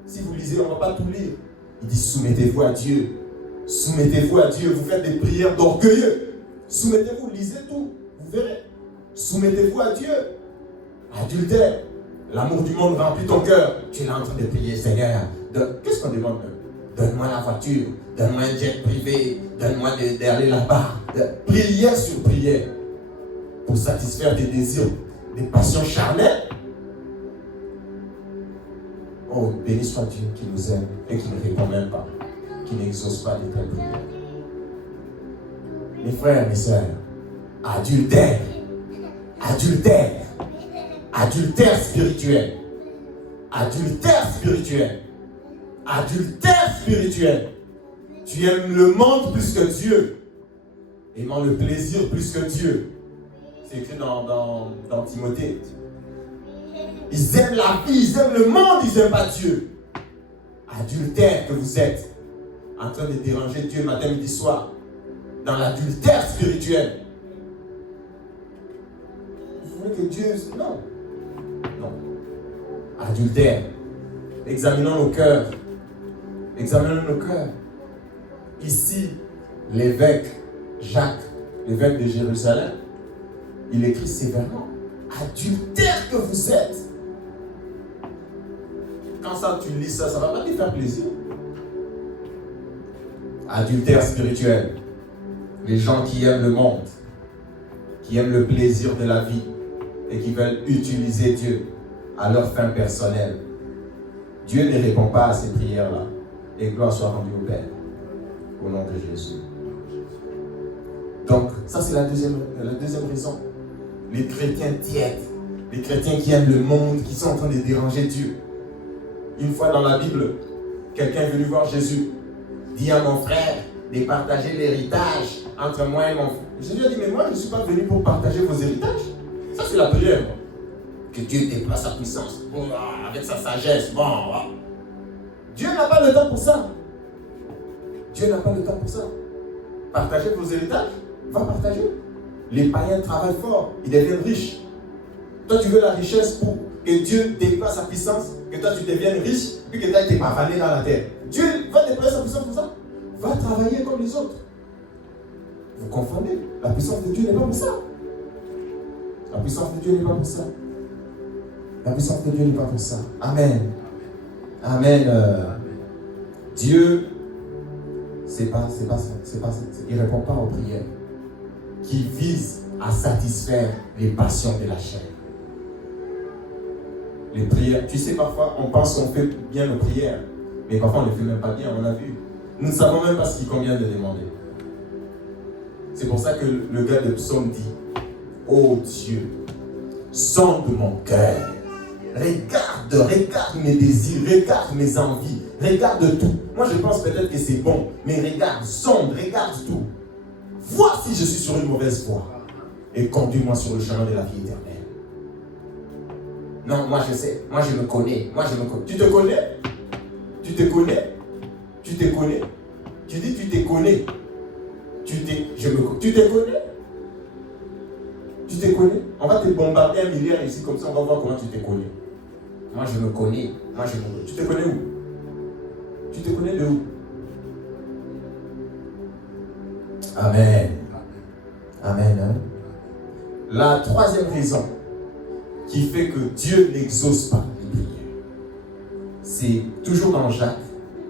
Si vous lisez, on ne va pas tout lire. Il dit soumettez-vous à Dieu. Soumettez-vous à Dieu. Vous faites des prières d'orgueilleux. Soumettez-vous, lisez tout. Vous verrez. Soumettez-vous à Dieu. Adultère. L'amour du monde remplit ton cœur. Tu es là en train de prier, Seigneur. Qu'est-ce qu'on demande? Donne-moi la voiture. Donne-moi un jet privé. Donne-moi d'aller là-bas. Prière sur prière. Pour satisfaire tes désirs, des passions charnelles. Oh, béni soit Dieu qui nous aime et qui ne répond même pas, qui n'exauce pas de telles prières. Mes frères, mes sœurs, adultère, adultère, adultère spirituel, adultère spirituel, adultère spirituel. Tu aimes le monde plus que Dieu, aimant le plaisir plus que Dieu. C'est écrit dans Timothée. Ils aiment la vie, ils aiment le monde, ils n'aiment pas Dieu. Adultère que vous êtes, en train de déranger Dieu matin, midi, soir, dans l'adultère spirituel. Vous voulez que Dieu... Non. Non. Adultère. Examinons nos cœurs. Examinons nos cœurs. Ici, l'évêque Jacques, l'évêque de Jérusalem, il écrit sévèrement. Adultère que vous êtes. Quand ça, tu lis ça, ça ne va pas te faire plaisir. Adultère spirituel. Les gens qui aiment le monde, qui aiment le plaisir de la vie et qui veulent utiliser Dieu à leur fin personnelle. Dieu ne répond pas à ces prières-là. Et gloire soit rendue au Père. Au nom de Jésus. Donc, ça c'est la deuxième raison. Les chrétiens tièdes, les chrétiens qui aiment le monde, qui sont en train de déranger Dieu. Une fois dans la Bible, quelqu'un est venu voir Jésus, dit à mon frère de partager l'héritage entre moi et mon frère. Jésus a dit, mais moi je ne suis pas venu pour partager vos héritages. Ça c'est la prière. Que Dieu déploie sa puissance, avec sa sagesse. Dieu n'a pas le temps pour ça. Dieu n'a pas le temps pour ça. Partagez vos héritages, va partager. Les païens travaillent fort, ils deviennent riches. Toi, tu veux la richesse pour que Dieu déploie sa puissance, que toi, tu deviennes riche, puis que tu as été pavané dans la terre. Dieu va déployer sa puissance pour ça. Va travailler comme les autres. Vous confondez. La puissance de Dieu n'est pas pour ça. La puissance de Dieu n'est pas pour ça. La puissance de Dieu n'est pas pour ça. Amen. Amen. Dieu, il ne répond pas aux prières qui visent à satisfaire les passions de la chair. Les prières, tu sais, parfois on pense qu'on fait bien nos prières, mais parfois on ne les fait même pas bien, on a vu. Nous ne savons même pas ce qu'il convient de demander. C'est pour ça que le gars de psaume dit, ô Dieu, sonde mon cœur. Regarde mes désirs, regarde mes envies, regarde tout. Moi je pense peut-être que c'est bon, mais regarde, sonde, regarde tout. Vois si je suis sur une mauvaise voie et conduis-moi sur le chemin de la vie éternelle. Non, moi je sais, moi je me connais, Tu te connais? Tu te connais? Tu te connais? Tu dis tu te connais. Tu te connais? Tu te connais? On va te bombarder 1 milliard ici, comme ça on va voir comment tu te connais. Moi je me connais. Tu te connais où? Tu te connais de où? Amen. Amen. Hein? La troisième raison qui fait que Dieu n'exauce pas les prières, c'est toujours dans Jacques.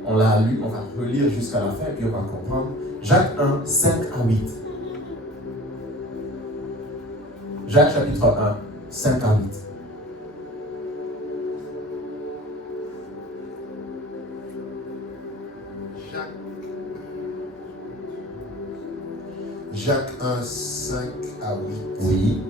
On l'a lu, on va relire jusqu'à la fin, puis on va comprendre. Jacques 1, 5 à 8. Jacques chapitre 1, 5 à 8. Jacques 1, 5 à 8. Oui.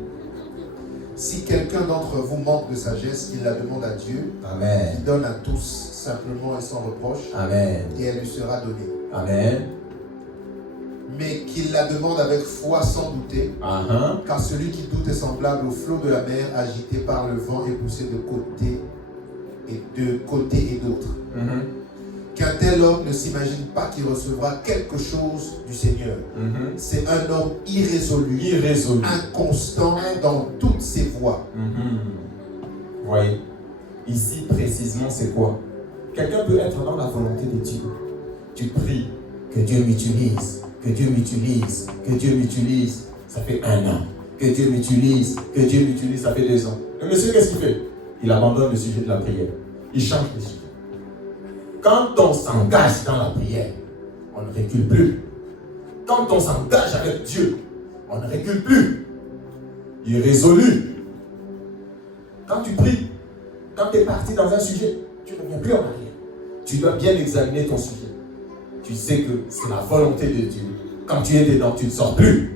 Si quelqu'un d'entre vous manque de sagesse, qu'il la demande à Dieu, Amen. qui donne à tous simplement et sans reproche, Amen. Et elle lui sera donnée. Amen. Mais qu'il la demande avec foi sans douter, car celui qui doute est semblable au flot de la mer agité par le vent et poussé de côté et d'autre. qu'un tel homme ne s'imagine pas qu'il recevra quelque chose du Seigneur. C'est un homme irrésolu, inconstant dans toutes ses voies. Vous voyez, ici précisément c'est quoi? Quelqu'un peut être dans la volonté de Dieu. Tu pries que Dieu m'utilise, que Dieu m'utilise, que Dieu m'utilise. Ça fait 1 an. Que Dieu m'utilise, ça fait 2 ans. Le monsieur, qu'est-ce qu'il fait? Il abandonne le sujet de la prière. Il change de sujet. Quand on s'engage dans la prière, on ne recule plus. Quand on s'engage avec Dieu, on ne recule plus. Irrésolu. Quand tu pries, quand tu es parti dans un sujet, tu ne reviens plus en arrière. Tu dois bien examiner ton sujet. Tu sais que c'est la volonté de Dieu. Quand tu es dedans, tu ne sors plus.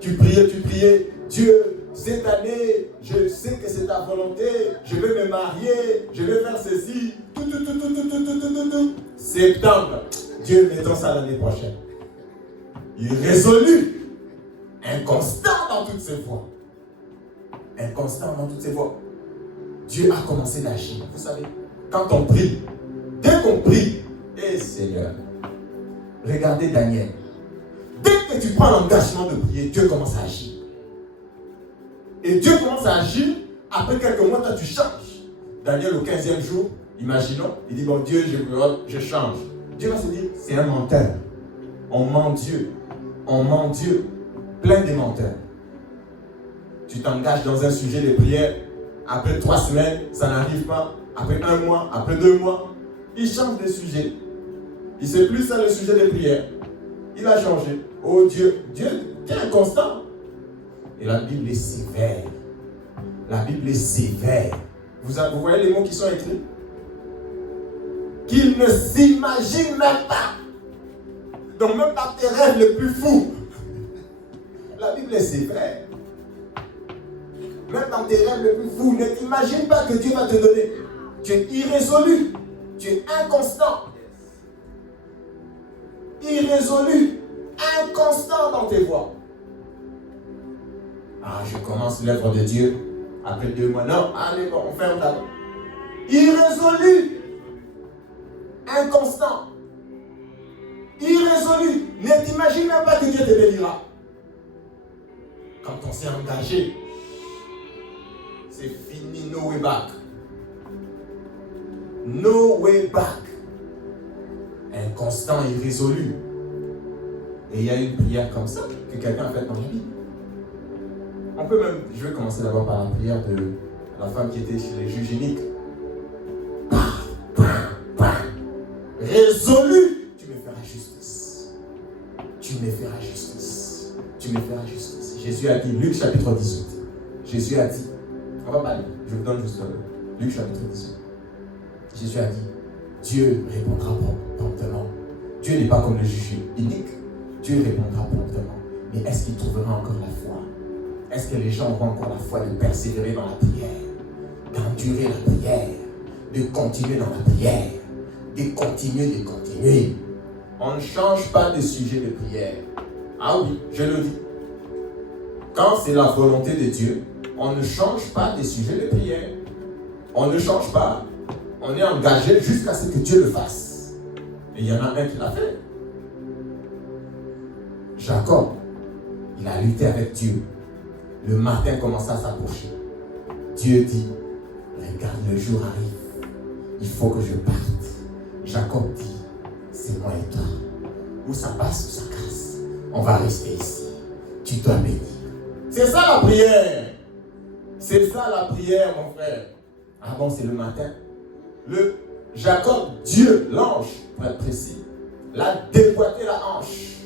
Tu priais, Dieu, cette année, je sais que c'est ta volonté, je vais me marier, je vais faire ceci, tout. Septembre, Dieu mettons ça l'année prochaine. Irrésolu, inconstant dans toutes ses voies. Inconstant dans toutes ses voies. Dieu a commencé d'agir. Vous savez, quand on prie, dès qu'on prie, Seigneur, regardez Daniel. Dès que tu prends l'engagement de prier, Dieu commence à agir. Et Dieu commence à agir, après quelques mois, toi tu changes. Daniel, au 15e jour, imaginons, il dit, bon Dieu, je change. Dieu va se dire, c'est un menteur. On ment Dieu. Plein de menteurs. Tu t'engages dans un sujet de prière, après 3 semaines, ça n'arrive pas. Après 1 mois, après 2 mois, il change de sujet. Il ne sait plus ça le sujet de prière. Il a changé. Oh Dieu, tu es inconstant. Et la Bible est sévère. La Bible est sévère. Vous voyez les mots qui sont écrits? Qu'il ne s'imagine même pas. Donc même dans tes rêves les plus fous. La Bible est sévère. Même dans tes rêves les plus fous, ne t'imagine pas que Dieu va te donner. Tu es irrésolu. Tu es inconstant. Irrésolu. Inconstant dans tes voies. Je commence l'œuvre de Dieu. Après 2 mois, non, allez, bon, on ferme d'abord. Irrésolu. Inconstant. Irrésolu. Ne t'imagine même pas que Dieu te bénira. Quand on s'est engagé, c'est fini, no way back. No way back. Inconstant, irrésolu. Et il y a une prière comme ça que quelqu'un a faite dans la Bible. On peut même, je vais commencer d'abord par la prière de la femme qui était chez les juges uniques. Résolu, tu me feras justice. Tu me feras justice. Tu me feras justice. Jésus a dit, Luc chapitre 18. Jésus a dit, on va parler, je vous donne juste Luc chapitre 18. Jésus a dit, Dieu répondra promptement. Dieu n'est pas comme le juge unique. Dieu répondra promptement. Mais est-ce qu'il trouvera encore la foi? Est-ce que les gens auront encore la foi de persévérer dans la prière, d'endurer la prière, de continuer dans la prière, de continuer? On ne change pas de sujet de prière. Ah oui, je le dis. Quand c'est la volonté de Dieu, on ne change pas de sujet de prière. On ne change pas. On est engagé jusqu'à ce que Dieu le fasse. Et il y en a un qui l'a fait. Jacob, il a lutté avec Dieu. Le matin commença à s'approcher. Dieu dit, regarde, le jour arrive. Il faut que je parte. Jacob dit, c'est moi et toi. Où ça passe, où ça casse. On va rester ici. Tu dois bénir. C'est ça la prière. C'est ça la prière, mon frère. Ah bon, c'est le matin. Jacob, Dieu, l'ange, pour être précis, l'a déboîté la hanche.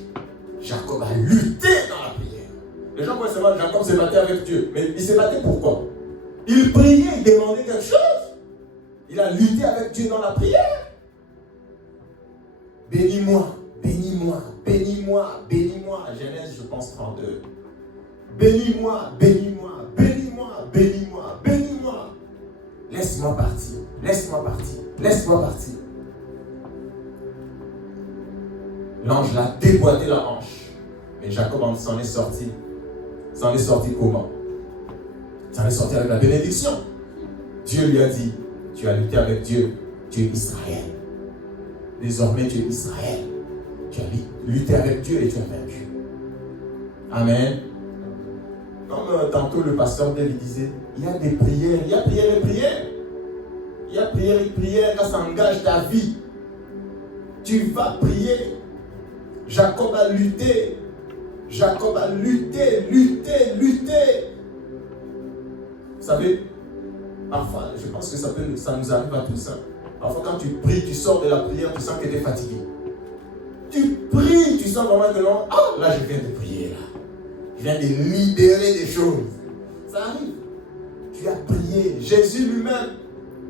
Jacob a lutté dans la prière. Les gens pourraient se dire, Jacob s'est battu avec Dieu. Mais il s'est battu pourquoi? Il priait, il demandait quelque chose. Il a lutté avec Dieu dans la prière. Bénis-moi, bénis-moi, bénis-moi, bénis-moi. Genèse, je pense, 32. Bénis-moi, bénis-moi, bénis-moi, bénis-moi, bénis-moi. Laisse-moi partir, laisse-moi partir, laisse-moi partir. L'ange l'a déboîté la hanche. Mais Jacob s'en est sorti. S'en est sorti comment? S'en est sorti avec la bénédiction. Dieu lui a dit, tu as lutté avec Dieu. Tu es Israël. Désormais, tu es Israël. Tu as lutté avec Dieu et tu as vaincu. Amen. Comme tantôt le pasteur David disait, il y a des prières, il y a prières et prières. Il y a prières et prières, quand ça engage ta vie. Tu vas prier. Jacob a lutté. Jacob a lutté. Vous savez, parfois, je pense que ça nous arrive à tous. Hein. Parfois, quand tu pries, tu sors de la prière, tu sens que tu es fatigué. Tu pries, tu sens vraiment que non. Ah, là, je viens de prier. Là. Je viens de libérer des choses. Ça arrive. Tu as prié. Jésus lui-même,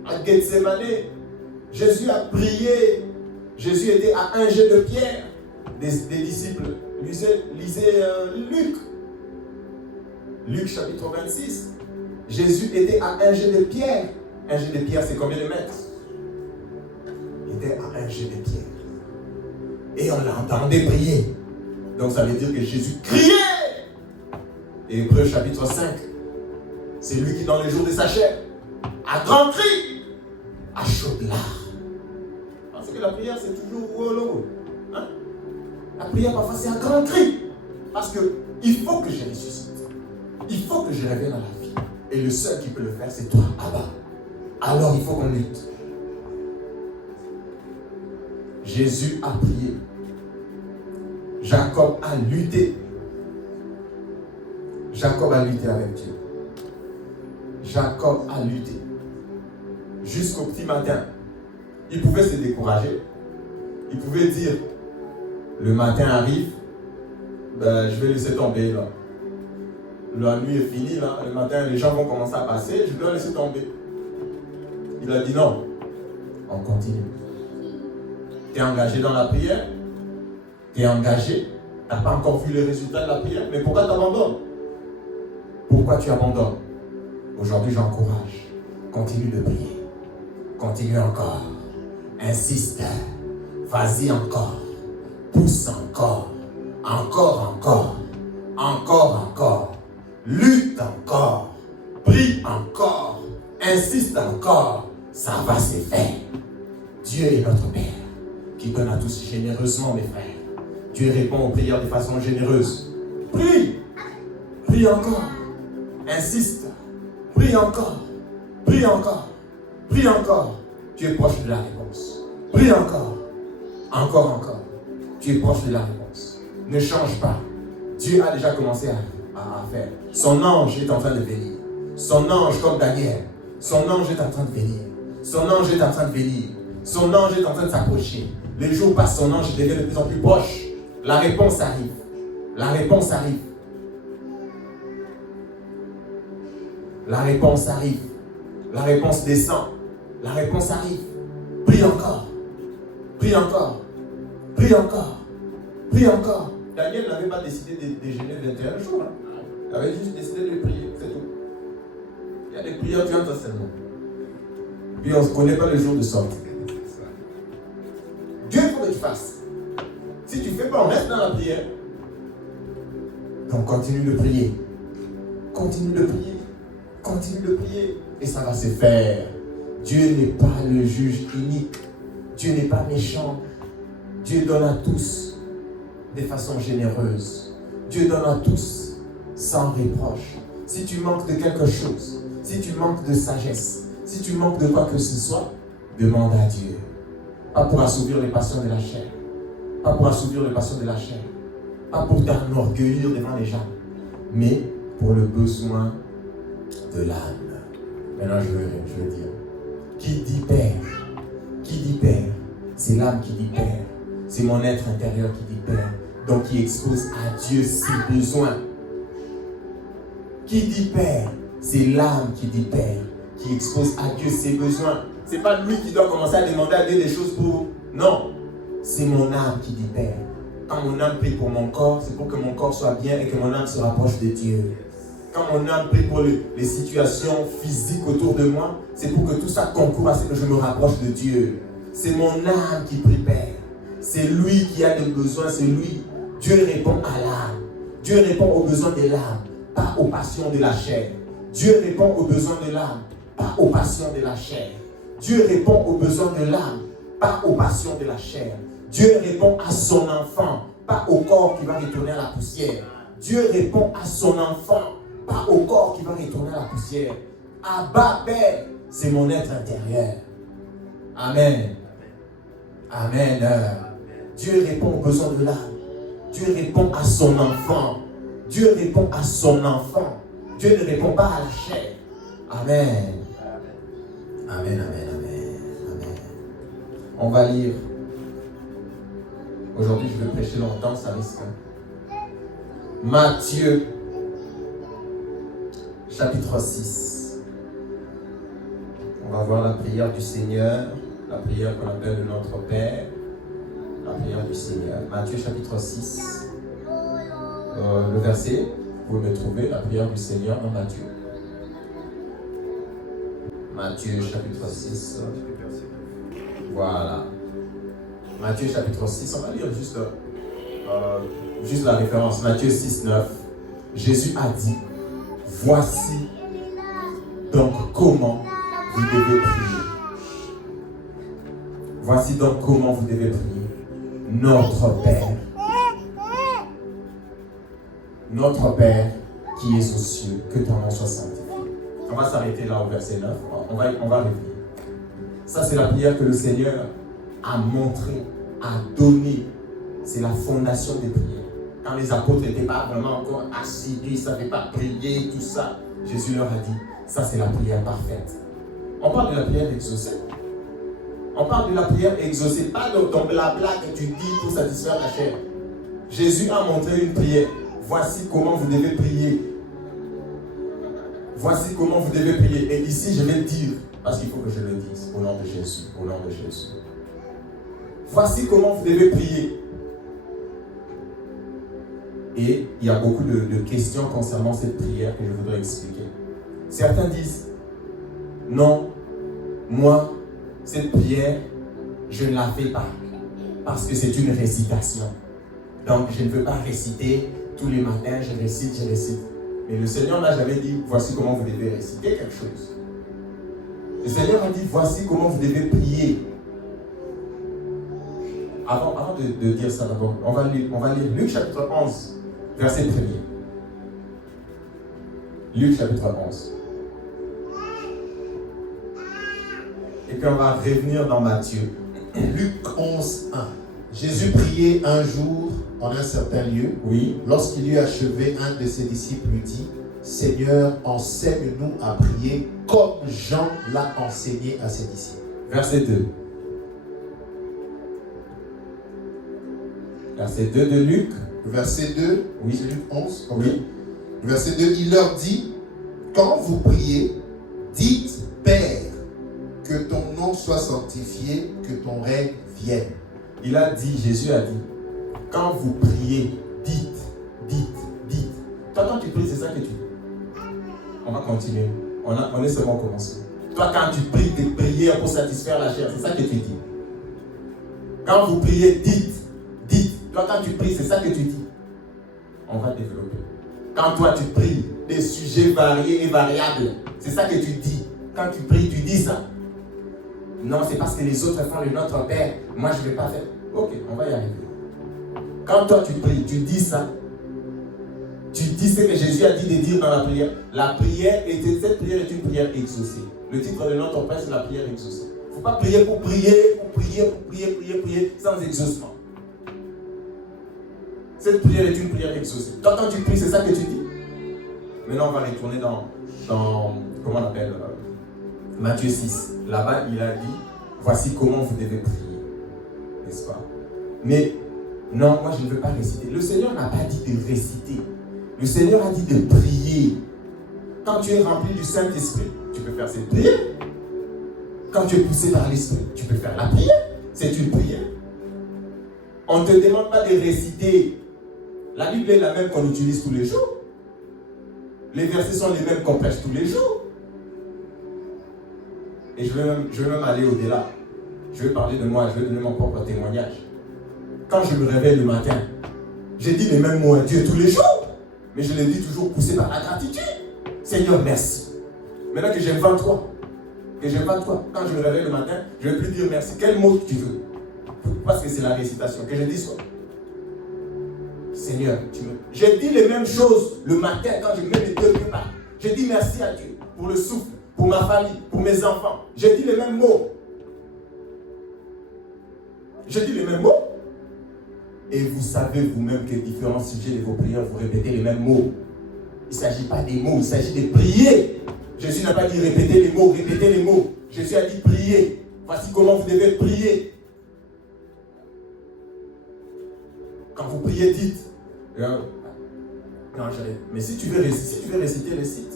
à Gethsemane, Jésus a prié. Jésus était à un jet de pierre. Des disciples. Lisez Luc. Luc chapitre 26. Jésus était à un jet de pierre. Un jet de pierre, c'est combien de mètres? Il était à un jet de pierre. Et on l'entendait prier. Donc ça veut dire que Jésus criait. Et Hébreux chapitre 5. C'est lui qui, dans le jour de sa chair, à grand cri, à chaudes larmes. Parce que la prière, c'est toujours wolo. Hein? La prière, parfois, c'est un grand cri. Parce qu'il faut que je ressuscite. Il faut que je revienne à la vie. Et le seul qui peut le faire, c'est toi, Abba. Alors, il faut qu'on lutte. Jésus a prié. Jacob a lutté. Jacob a lutté avec Dieu. Jacob a lutté. Jusqu'au petit matin. Il pouvait se décourager. Il pouvait dire, le matin arrive, je vais laisser tomber là. La nuit est finie là, le matin les gens vont commencer à passer, je dois laisser tomber. Il a dit non, on continue. Tu es engagé dans la prière, tu es engagé, tu n'as pas encore vu les résultats de la prière, mais pourquoi tu abandonnes? Pourquoi tu abandonnes? Aujourd'hui j'encourage, continue de prier, continue encore, insiste, vas-y encore, pousse encore, encore, lutte encore, prie encore, insiste encore, ça va se faire. Dieu est notre Père, qui donne à tous généreusement, mes frères. Dieu répond aux prières de façon généreuse. Prie encore, insiste, prie encore. Tu es proche de la réponse. Prie encore. Tu es proche de la réponse. Ne change pas. Dieu a déjà commencé à faire. Son ange est en train de venir. Son ange comme Daniel. Son ange est en train de venir. Son ange est en train de s'approcher. Les jours passent, son ange devient de plus en plus proche. La réponse arrive. La réponse descend. La réponse arrive. Prie encore. Daniel n'avait pas décidé de déjeuner 21 jours. Hein. Il avait juste décidé de prier, c'est tout. Il y a des prières, tu entends seulement. Puis on ne connaît pas le jour de sortie. Dieu faut que tu fasses. Si tu ne fais pas, on reste dans la prière. Donc continue de prier. Et ça va se faire. Dieu n'est pas le juge unique. Dieu n'est pas méchant. Dieu donne à tous de façon généreuse. Dieu donne à tous sans reproche. Si tu manques de quelque chose, si tu manques de sagesse, si tu manques de quoi que ce soit, demande à Dieu. Pas pour assouvir les passions de la chair. Pas pour t'enorgueillir devant les gens. Mais pour le besoin de l'âme. Maintenant, je veux dire. Qui dit Père? C'est l'âme qui dit Père. C'est mon être intérieur qui dit Père. Donc qui expose à Dieu ses besoins. Qui dit Père? C'est l'âme qui dit Père. Qui expose à Dieu ses besoins. C'est pas lui qui doit commencer à demander à Dieu des choses pour... Non. C'est mon âme qui dit Père. Quand mon âme prie pour mon corps, c'est pour que mon corps soit bien et que mon âme se rapproche de Dieu. Quand mon âme prie pour les situations physiques autour de moi, c'est pour que tout ça concourt à ce que je me rapproche de Dieu. C'est mon âme qui prie Père. C'est lui qui a des besoins, c'est lui. Dieu répond à l'âme. Dieu répond aux besoins de l'âme, pas aux passions de la chair. Dieu répond aux besoins de l'âme, pas aux passions de la chair. Dieu répond aux besoins de l'âme, pas aux passions de la chair. Dieu répond à son enfant, pas au corps qui va retourner à la poussière. Dieu répond à son enfant, pas au corps qui va retourner à la poussière. Abba, Père, c'est mon être intérieur. Amen. Amen. Dieu répond aux besoins de l'âme. Dieu répond à son enfant. Dieu répond à son enfant. Dieu ne répond pas à la chair. Amen. Amen, amen, amen, amen. On va lire. Aujourd'hui, je vais prêcher longtemps, ça risque. Matthieu, chapitre 6. On va voir la prière du Seigneur, la prière qu'on appelle de notre Père, la prière du Seigneur. Matthieu, chapitre 6. Le verset, vous me trouvez, la prière du Seigneur dans Matthieu. Matthieu, chapitre 6. Voilà. Matthieu, chapitre 6. On va lire juste la référence. Matthieu 6, 9. Jésus a dit, voici donc comment vous devez prier. Voici donc comment vous devez prier. Notre Père qui es aux cieux, que ton nom soit sanctifié. On va s'arrêter là au verset 9. On va revenir. Ça, c'est la prière que le Seigneur a montrée, a donnée. C'est la fondation des prières. Quand les apôtres n'étaient pas vraiment encore assidus, ils ne savaient pas prier, tout ça, Jésus leur a dit, ça c'est la prière parfaite. On parle de la prière exaucée. On parle de la prière exaucée, pas de ton blabla que tu dis pour satisfaire ta chair. Jésus a montré une prière. Voici comment vous devez prier. Voici comment vous devez prier. Et ici, je vais dire, parce qu'il faut que je le dise, au nom de Jésus, au nom de Jésus. Voici comment vous devez prier. Et il y a beaucoup de questions concernant cette prière que je voudrais expliquer. Certains disent, non, moi, cette prière, je ne la fais pas, parce que c'est une récitation. Donc, je ne veux pas réciter tous les matins, je récite. Mais le Seigneur n'a jamais dit, voici comment vous devez réciter quelque chose. Le Seigneur a dit, voici comment vous devez prier. Avant de dire ça d'abord, on va lire Luc chapitre 11, verset 1er. Luc chapitre 11. Et puis on va revenir dans Matthieu. Luc 11, 1. Jésus priait un jour en un certain lieu. Oui. Lorsqu'il eut achevé, un de ses disciples lui dit, Seigneur, enseigne-nous à prier comme Jean l'a enseigné à ses disciples. Verset 2. Verset 2 de Luc. Verset 2, oui. C'est Luc 11. Oui. Verset 2, il leur dit, quand vous priez, dites, Père, que ton nom soit sanctifié, que ton règne vienne. Jésus a dit, quand vous priez, dites. Toi, quand tu pries, c'est ça que tu dis. On va continuer. On est seulement commencé. Toi, quand tu pries des prières pour satisfaire la chair, c'est ça que tu dis. Quand vous priez, dites. Toi, quand tu pries, c'est ça que tu dis. On va développer. Quand toi, tu pries des sujets variés et variables, c'est ça que tu dis. Quand tu pries, tu dis ça. Non, c'est parce que les autres font le Notre Père. Moi, je ne vais pas faire. Ok, on va y arriver. Quand toi, tu pries, tu dis ça. Tu dis ce que Jésus a dit de dire dans la prière. Cette prière est une prière exaucée. Le titre de Notre Père, c'est la prière exaucée. Il ne faut pas prier pour prier sans exaucement. Cette prière est une prière exaucée. Toi, quand tu pries, c'est ça que tu dis. Maintenant, on va retourner dans comment on appelle Matthieu 6. Là-bas, il a dit, voici comment vous devez prier. N'est-ce pas? Mais non, moi je ne veux pas réciter. Le Seigneur n'a pas dit de réciter. Le Seigneur a dit de prier. Quand tu es rempli du Saint-Esprit, tu peux faire cette prière. Quand tu es poussé par l'Esprit, tu peux faire la prière. C'est une prière. On ne te demande pas de réciter. La Bible est la même qu'on utilise tous les jours. Les versets sont les mêmes qu'on prêche tous les jours. Et je vais même aller au-delà. Je vais parler de moi, je vais donner mon propre témoignage. Quand je me réveille le matin, je dis les mêmes mots à Dieu tous les jours. Mais je les dis toujours poussé par la gratitude. Seigneur, merci. Maintenant que j'ai 23, Que je vais toi, quand je me réveille le matin, je ne vais plus dire merci. Quel mot tu veux? Parce que c'est la récitation. Que je dise quoi? Seigneur, je dis les mêmes choses le matin quand je mets les deux pieds par. Je dis merci à Dieu pour le souffle, pour ma famille, pour mes enfants. Je dis les mêmes mots. Je dis les mêmes mots. Et vous savez vous-même que différents sujets de vos prières, vous répétez les mêmes mots. Il ne s'agit pas des mots, il s'agit de prier. Jésus n'a pas dit répéter les mots, répétez les mots. Jésus a dit prier. Voici comment vous devez prier. Quand vous priez, dites. Non, mais si tu veux réciter, récite.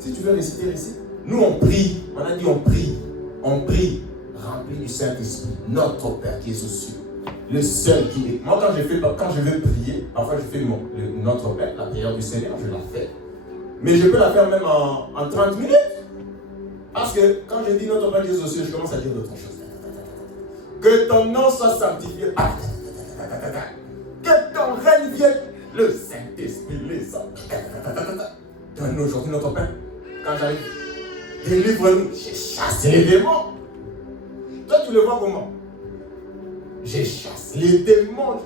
Si tu veux réciter, récite. Nous, on prie. On a dit on prie. On prie. Rempli du Saint-Esprit. Notre Père qui est aux cieux. Le seul qui est. Moi, quand je veux prier, parfois je fais Notre Père, la prière du Seigneur, je la fais. Mais je peux la faire même en 30 minutes. Parce que quand je dis Notre Père qui est aux cieux, je commence à dire d'autres choses. Que ton nom soit sanctifié. Que ton règne vienne. Le Saint-Esprit, les hommes. Donne-nous aujourd'hui notre Père. Quand j'arrive, délivre-nous. J'ai chassé les démons. Toi, tu le vois comment? J'ai chassé les démons.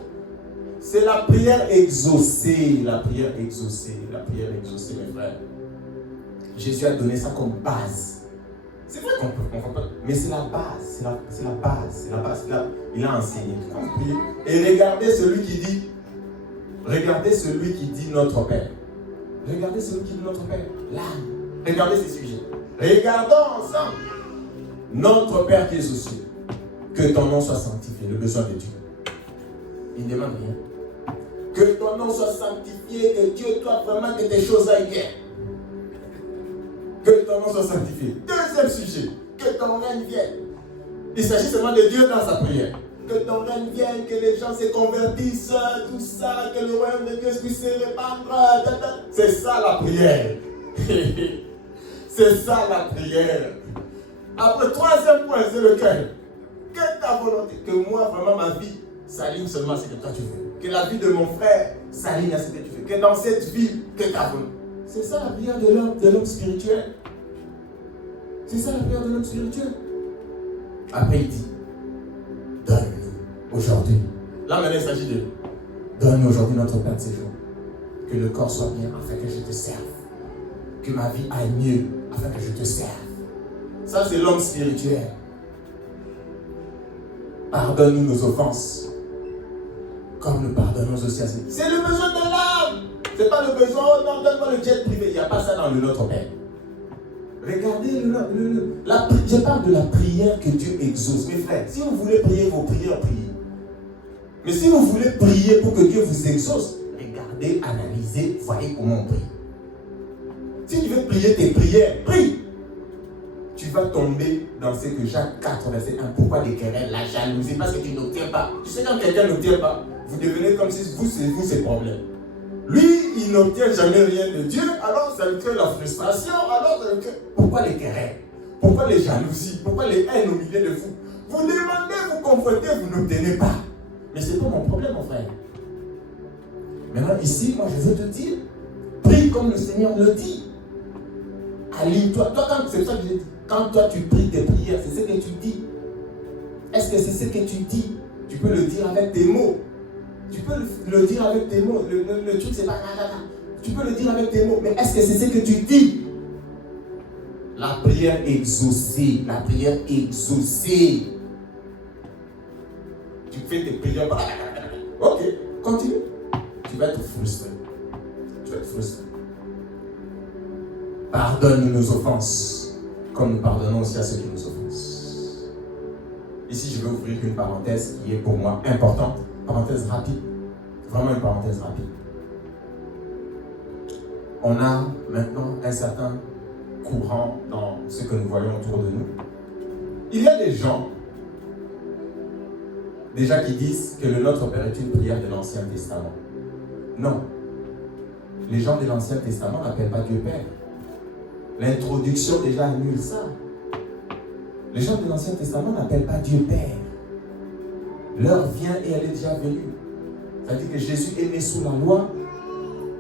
C'est la prière exaucée. La prière exaucée. La prière exaucée, mes frères. Jésus a donné ça comme base. C'est vrai qu'on ne peut pas. Mais c'est la base. C'est la base. Il a enseigné. Quand vous priez. Et regardez celui qui dit notre Père. Regardez celui qui dit notre Père. Là. Regardez ces sujets. Regardons ensemble. Notre Père qui est aux cieux. Que ton nom soit sanctifié. Le besoin de Dieu. Il ne demande rien. Que ton nom soit sanctifié. Que Dieu, toi, vraiment, que tes choses aillent bien. Que ton nom soit sanctifié. Deuxième sujet. Que ton règne vienne. Il s'agit seulement de Dieu dans sa prière. Que ton règne vienne, que les gens se convertissent, tout ça, que le royaume de Dieu puisse se répandre. C'est ça la prière. C'est ça la prière. Après, troisième point, c'est lequel? Que ta volonté, que moi, vraiment, ma vie s'aligne seulement à ce que toi tu veux. Que la vie de mon frère s'aligne à ce que tu veux. Que dans cette vie, que ta volonté. C'est ça la prière de l'homme spirituel. C'est ça la prière de l'homme spirituel. Après, il dit, donne-nous aujourd'hui. Là, maintenant, il s'agit de donne-nous aujourd'hui notre pain de séjour. Que le corps soit bien afin que je te serve. Que ma vie aille mieux afin que je te serve. Ça, c'est l'homme spirituel. Pardonne-nous nos offenses. Comme nous pardonnons aussi à ceux. C'est le besoin de l'âme. C'est pas le besoin, oh non, donne-moi le jet privé. Il n'y a pas ça dans le Notre Père. Regardez, je parle de la prière que Dieu exauce. Mes frères, si vous voulez prier vos prières, priez. Mais si vous voulez prier pour que Dieu vous exauce, regardez, analysez, voyez comment on prie. Si tu veux prier tes prières, prie. Tu vas tomber dans ce que Jacques 4, verset 1. Pourquoi des querelles, la jalousie? Parce que tu n'obtiens pas. Tu sais, quand quelqu'un n'obtient pas, vous devenez comme si c'est vous ses problèmes. Lui, il n'obtient jamais rien de Dieu, alors ça lui crée la frustration, alors ça lui crée... Pourquoi les querelles? Pourquoi les jalousies? Pourquoi les haines au milieu de vous? Vous demandez, vous confrontez, vous n'obtenez pas. Mais c'est pas mon problème, mon frère. Maintenant, ici, moi, je veux te dire, prie comme le Seigneur le dit. Aligne-toi. C'est ça que j'ai dit. Quand toi, tu pries tes prières, c'est ce que tu dis. Est-ce que c'est ce que tu dis? Tu peux le dire avec tes mots. Tu peux le dire avec tes mots. Le truc, c'est pas... Tu peux le dire avec tes mots. Mais est-ce que c'est ce que tu dis? La prière exaucée. La prière exaucée. Tu fais tes prières. Ok, continue. Tu vas être frustré. Tu vas être frustré. Pardonne nos offenses, comme nous pardonnons aussi à ceux qui nous offensent. Ici, je vais ouvrir une parenthèse qui est pour moi importante. Parenthèse rapide. Vraiment une parenthèse rapide. On a maintenant un certain courant dans ce que nous voyons autour de nous. Il y a des gens déjà qui disent que le Notre Père est une prière de l'Ancien Testament. Non. Les gens de l'Ancien Testament n'appellent pas Dieu Père. L'introduction déjà annule ça. Les gens de l'Ancien Testament n'appellent pas Dieu Père. L'heure vient et elle est déjà venue. C'est-à-dire que Jésus est né sous la loi,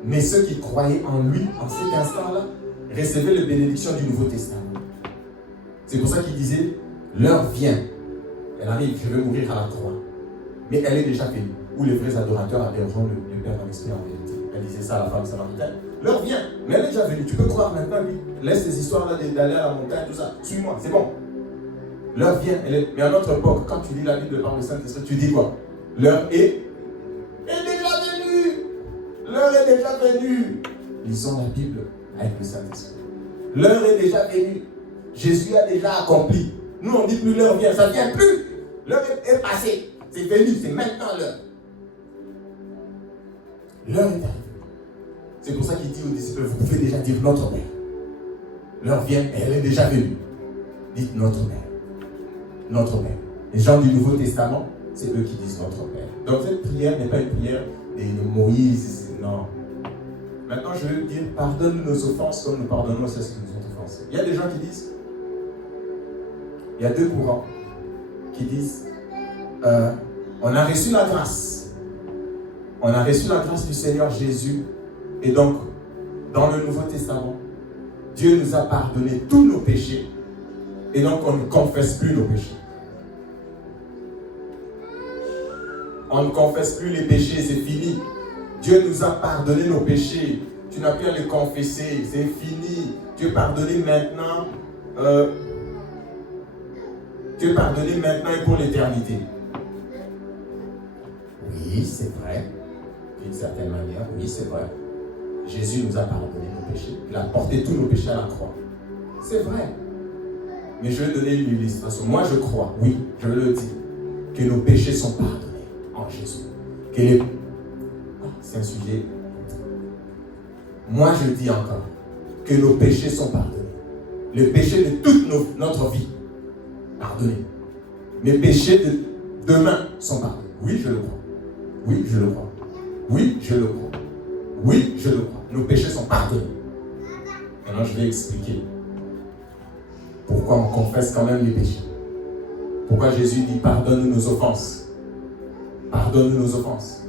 mais ceux qui croyaient en lui, en cet instant-là, recevaient la bénédiction du Nouveau Testament. C'est pour ça qu'il disait, l'heure vient. Elle arrive, je vais mourir à la croix. Mais elle est déjà venue. Où les vrais adorateurs adoreront le Père dans l'esprit en vérité. Elle disait ça à la femme samaritaine. L'heure vient, mais elle est déjà venue. Tu peux croire maintenant, lui. Laisse ces histoires-là d'aller à la montagne, tout ça. Suis-moi, c'est bon. L'heure vient. Mais à notre époque, quand tu lis la Bible par le Saint-Esprit, tu dis quoi? L'heure est déjà venue. L'heure est déjà venue. Lisons la Bible avec le Saint-Esprit. L'heure est déjà venue. Jésus a déjà accompli. Nous, on ne dit plus l'heure vient, ça ne vient plus. L'heure est passée. C'est venu, c'est maintenant l'heure. L'heure est arrivée. C'est pour ça qu'il dit aux disciples, vous pouvez déjà dire notre Père. L'heure vient, elle est déjà venue. Dites notre Père. Notre Père. Les gens du Nouveau Testament, c'est eux qui disent notre Père. Donc cette prière n'est pas une prière de Moïse, non. Maintenant, je veux dire, pardonne nos offenses comme nous pardonnons ceux qui nous ont offensés. Il y a des gens qui disent, il y a deux courants qui disent, on a reçu la grâce. On a reçu la grâce du Seigneur Jésus. Et donc, dans le Nouveau Testament, Dieu nous a pardonné tous nos péchés. Et donc, on ne confesse plus nos péchés. On ne confesse plus les péchés, c'est fini. Dieu nous a pardonné nos péchés. Tu n'as plus à les confesser, c'est fini. Tu es pardonné maintenant. Tu es pardonné maintenant et pour l'éternité. Oui, c'est vrai. D'une certaine manière, oui, c'est vrai. Jésus nous a pardonné nos péchés. Il a porté tous nos péchés à la croix. C'est vrai. Mais je vais donner une illustration. Moi, je crois, oui, je le dis, que nos péchés sont pardonnés en Jésus. C'est un sujet. Moi, je dis encore que nos péchés sont pardonnés. Les péchés de toute notre vie, pardonnés. Mes péchés de demain sont pardonnés. Oui, je le crois. Oui, je le crois. Oui, je le crois. Oui, je le crois. Nos péchés sont pardonnés. Maintenant, je vais expliquer pourquoi on confesse quand même les péchés. Pourquoi Jésus dit pardonne nos offenses. Pardonne nos offenses.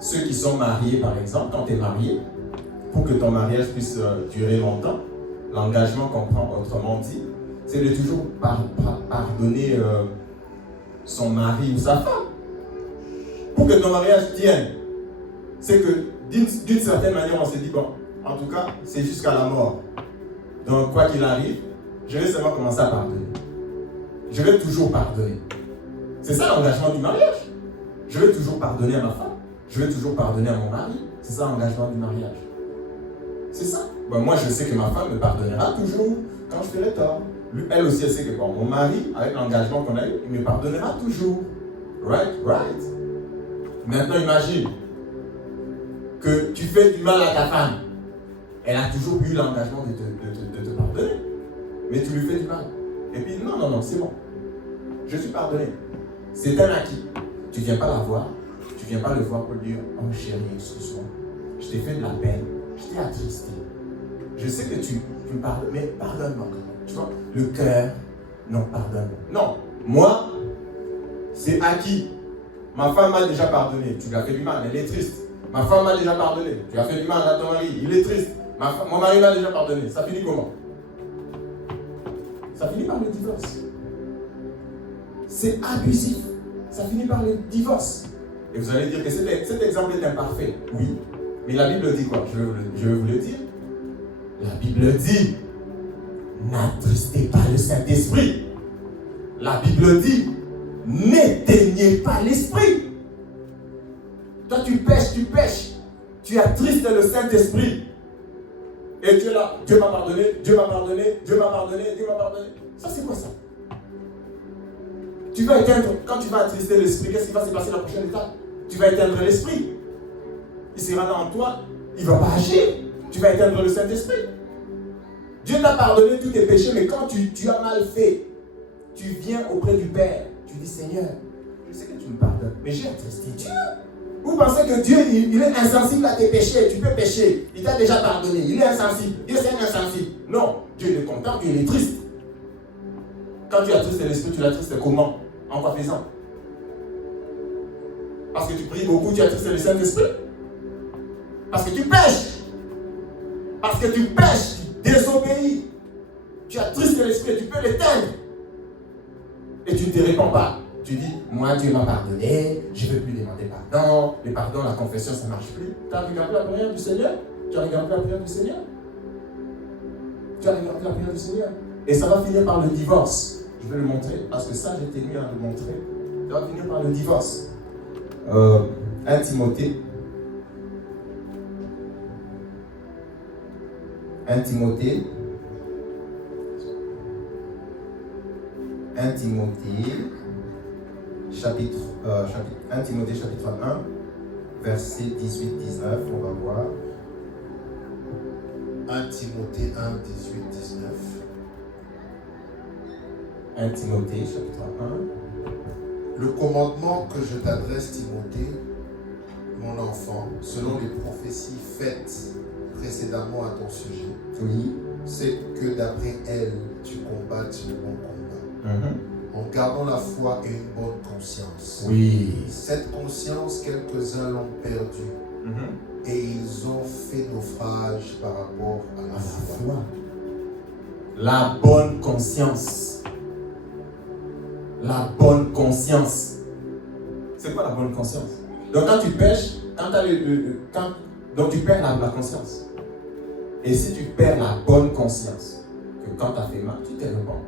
Ceux qui sont mariés, par exemple, quand tu es marié, pour que ton mariage puisse durer longtemps, l'engagement qu'on prend, autrement dit, c'est de toujours pardonner son mari ou sa femme. Pour que ton mariage tienne, c'est que d'une certaine manière, on s'est dit, bon, en tout cas, c'est jusqu'à la mort. Donc, quoi qu'il arrive, je vais seulement commencer à pardonner. Je vais toujours pardonner. C'est ça l'engagement du mariage. Je vais toujours pardonner à ma femme. Je vais toujours pardonner à mon mari. C'est ça l'engagement du mariage. C'est ça. Ben, moi, je sais que ma femme me pardonnera toujours quand je ferai tort. Elle aussi, elle sait que bon, mon mari, avec l'engagement qu'on a eu, il me pardonnera toujours. Right? Maintenant, imagine que tu fais du mal à ta femme. Elle a toujours eu l'engagement de te pardonner. Mais tu lui fais du mal. Et puis, non, c'est bon. Je suis pardonné. C'est un acquis. Tu ne viens pas la voir. Tu ne viens pas le voir pour dire, oh chérie, excuse-moi. Je t'ai fait de la peine. Je t'ai attristé. Je sais que tu me pardonnes, mais pardonne-moi. Tu vois, le cœur, non, pardonne-moi. Non, moi, c'est acquis. Ma femme m'a déjà pardonné. Tu lui as fait du mal, elle est triste. Ma femme m'a déjà pardonné. Tu as fait du mal à ton mari, il est triste. Mon mari m'a déjà pardonné. Ça finit comment? Ça finit par le divorce. C'est abusif. Ça finit par le divorce. Et vous allez dire que cet exemple est imparfait. Oui. Mais la Bible dit quoi? Je vais vous le dire. La Bible dit, n'attristez pas le Saint-Esprit. La Bible dit, n'éteignez pas l'Esprit. Toi, tu pêches. Tu attristes le Saint-Esprit. Et Dieu là, Dieu m'a pardonné. Ça, c'est quoi ça? Tu vas éteindre, quand tu vas attrister l'Esprit, qu'est-ce qui va se passer la prochaine étape? Tu vas éteindre l'Esprit. Il sera là en toi, il ne va pas agir. Tu vas éteindre le Saint-Esprit. Dieu t'a pardonné tous tes péchés, mais quand tu as mal fait, tu viens auprès du Père. Tu dis, Seigneur, je sais que tu me pardonnes, mais j'ai attristé Dieu. Vous pensez que Dieu, il est insensible à tes péchés? Tu peux pécher, il t'a déjà pardonné, il est insensible. Dieu, c'est un insensible. Non, Dieu est content, Dieu est triste. Quand tu attristes l'Esprit, tu l'attristes comment? En quoi faisant? Parce que tu pries beaucoup, tu attristes le Saint-Esprit. Parce que tu pêches. Tu désobéis. Tu attristes l'esprit, tu peux l'éteindre. Et tu ne te réponds pas. Tu dis, moi Dieu m'a pardonné, je ne veux plus demander pardon. Le pardon, la confession, ça ne marche plus. Tu as regardé la prière du Seigneur? Tu as regardé la prière du Seigneur? Tu as regardé la prière du Seigneur? Et ça va finir par le divorce. Je vais le montrer, parce que ça, j'ai tenu à le montrer. Ça va finir par le divorce. 1 Timothée. 1 Timothée. 1 Timothée, chapitre 1 Timothée chapitre 1, verset 18-19, on va voir. 1 Timothée 1, 18, 19. 1 Timothée chapitre 1. Le commandement que je t'adresse, Timothée, mon enfant, selon les prophéties faites précédemment à ton sujet, oui, c'est que d'après elles, tu combattes le bon combat. En gardant la foi et une bonne conscience. Oui. Cette conscience, quelques-uns l'ont perdue. Et ils ont fait naufrage par rapport à la foi. La bonne conscience. La bonne conscience. C'est quoi la bonne conscience? Donc quand tu pêches, donc tu perds la conscience. Et si tu perds la bonne conscience, que quand tu as fait mal, tu te réponds.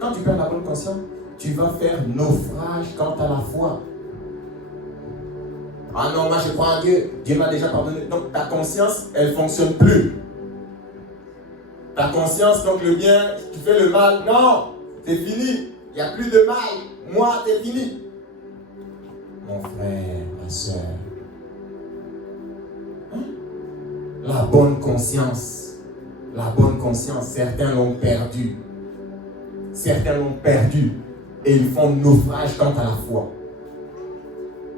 Quand tu perds la bonne conscience, tu vas faire naufrage quant à la foi. Ah non, moi je crois en Dieu, Dieu m'a déjà pardonné. Donc ta conscience, elle ne fonctionne plus. Ta conscience, donc le bien, tu fais le mal, non, c'est fini. Il n'y a plus de mal. Moi, c'est fini. Mon frère, ma soeur. Hein? La bonne conscience. La bonne conscience, certains l'ont perdue. Certains l'ont perdu et ils font naufrage quant à la foi.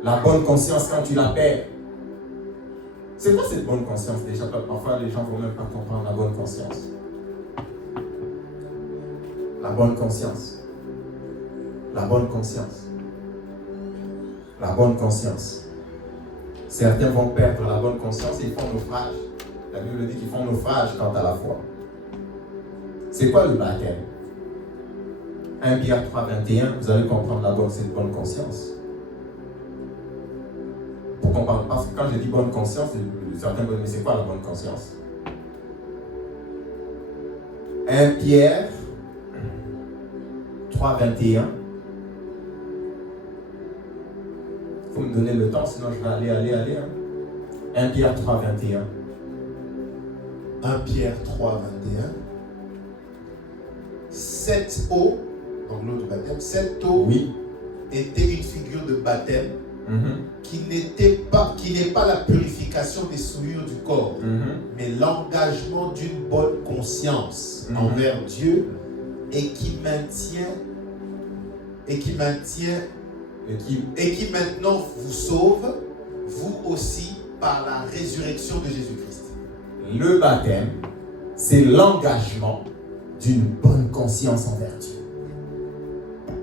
La bonne conscience, quand tu la perds, c'est quoi cette bonne conscience déjà? Parfois les gens ne vont même pas comprendre la bonne conscience. La bonne conscience. La bonne conscience. La bonne conscience. Certains vont perdre la bonne conscience et ils font naufrage. La Bible dit qu'ils font naufrage quant à la foi. C'est quoi le baptême? 1 Pierre 3, 21, vous allez comprendre cette bonne conscience. Pourquoi on parle? Parce que quand je dis bonne conscience, certains me disent, mais c'est quoi la bonne conscience? 1 Pierre 3, 21. Il faut me donner le temps, sinon je vais aller. 1 Pierre 3, 21. 1 Pierre 3, 21. Cette eau, donc l'eau de baptême, cette eau oui. était une figure de baptême qui n'est pas la purification des souillures du corps, mais l'engagement d'une bonne conscience envers Dieu et qui maintenant vous sauve, vous aussi, par la résurrection de Jésus-Christ. Le baptême, c'est l'engagement d'une bonne conscience envers Dieu.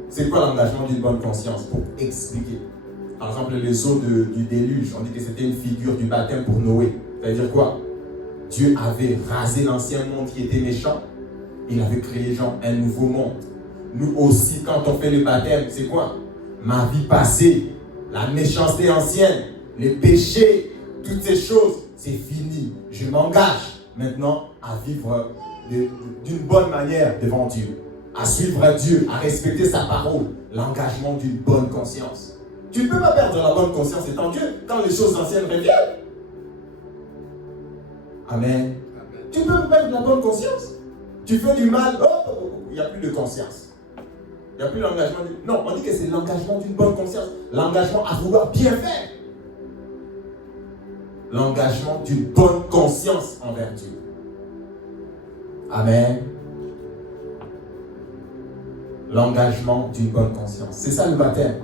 C'est quoi l'engagement d'une bonne conscience? Pour expliquer. Par exemple, les eaux du déluge, on dit que c'était une figure du baptême pour Noé. Ça veut dire quoi? Dieu avait rasé l'ancien monde qui était méchant. Il avait créé un nouveau monde. Nous aussi, quand on fait le baptême, c'est quoi? Ma vie passée, la méchanceté ancienne, les péchés, toutes ces choses, c'est fini. Je m'engage maintenant à vivre d'une bonne manière devant Dieu, à suivre Dieu, à respecter sa parole, l'engagement d'une bonne conscience. Tu ne peux pas perdre la bonne conscience étant Dieu quand les choses anciennes reviennent. Amen. Tu peux perdre la bonne conscience. Tu fais du mal, il n'y a plus de conscience. Il n'y a plus l'engagement. Non, on dit que c'est l'engagement d'une bonne conscience. L'engagement à vouloir bien faire. L'engagement d'une bonne conscience envers Dieu. Amen. L'engagement d'une bonne conscience. C'est ça le baptême.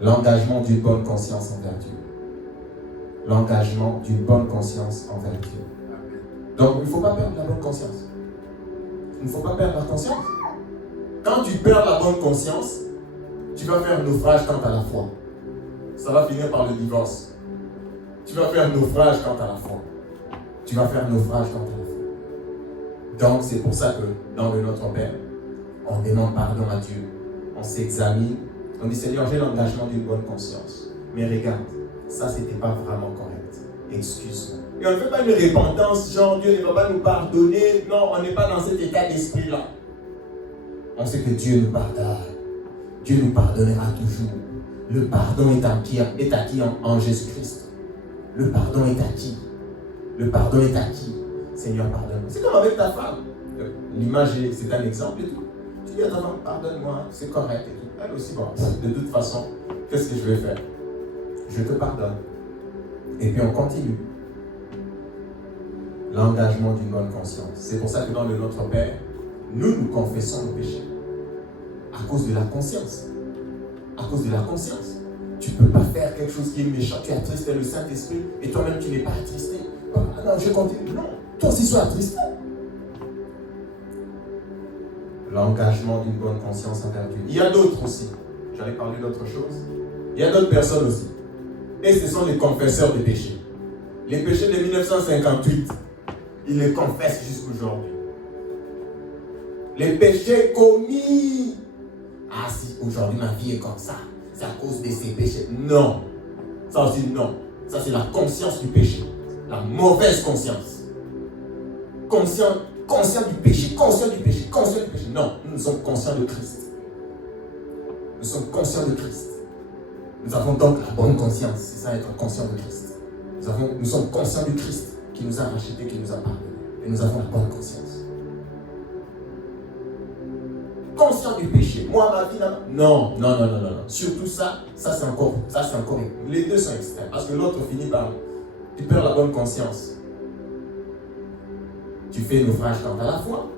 L'engagement d'une bonne conscience envers Dieu. L'engagement d'une bonne conscience envers Dieu. Donc, il ne faut pas perdre la bonne conscience. Il ne faut pas perdre la conscience. Quand tu perds la bonne conscience, tu vas faire naufrage quant à la foi. Ça va finir par le divorce. Tu vas faire naufrage quant à la foi. Tu vas faire naufrage quant à la foi. Donc c'est pour ça que dans le Notre Père, on demande pardon à Dieu. On s'examine. On dit Seigneur, j'ai l'engagement d'une bonne conscience. Mais regarde, ça c'était pas vraiment correct. Excuse-moi. Et on ne fait pas une repentance, genre Dieu ne va pas nous pardonner. Non, on n'est pas dans cet état d'esprit-là. On sait que Dieu nous pardonne. Dieu nous pardonnera toujours. Le pardon est acquis en Jésus-Christ. Le pardon est acquis. Le pardon est acquis. Seigneur, pardonne-moi. C'est comme avec ta femme. L'image, c'est un exemple et tout. Tu dis à ta femme, pardonne-moi, c'est correct et tout. Elle aussi, bon, de toute façon, qu'est-ce que je vais faire? Je te pardonne. Et puis on continue. L'engagement d'une bonne conscience. C'est pour ça que dans le Notre Père, nous confessons nos péchés. À cause de la conscience. À cause de la conscience. Tu ne peux pas faire quelque chose qui est méchant. Tu attristes le Saint-Esprit et toi-même tu n'es pas attristé. Ah non, je continue. Non, toi aussi sois attristé. L'engagement d'une bonne conscience envers Dieu. Il y a d'autres aussi. J'allais parler d'autre chose. Il y a d'autres personnes aussi. Et ce sont les confesseurs des péchés. Les péchés de 1958, ils les confessent jusqu'aujourd'hui. Les péchés commis. Ah si, aujourd'hui ma vie est comme ça. C'est à cause de ces péchés. Non. Ça aussi, non. Ça, c'est la conscience du péché. La mauvaise conscience. Conscient du péché. Non, nous sommes conscients de Christ. Nous sommes conscients de Christ. Nous avons donc la bonne conscience. C'est ça, être conscient de Christ. Nous sommes conscients du Christ qui nous a rachetés, qui nous a pardonné. Et nous avons la bonne conscience. Conscient du péché. Moi, ma vie, là, non. Surtout ça c'est encore. Les deux sont extrêmes. Parce que l'autre finit par. Tu perds la bonne conscience. Tu fais naufrage quant à la foi.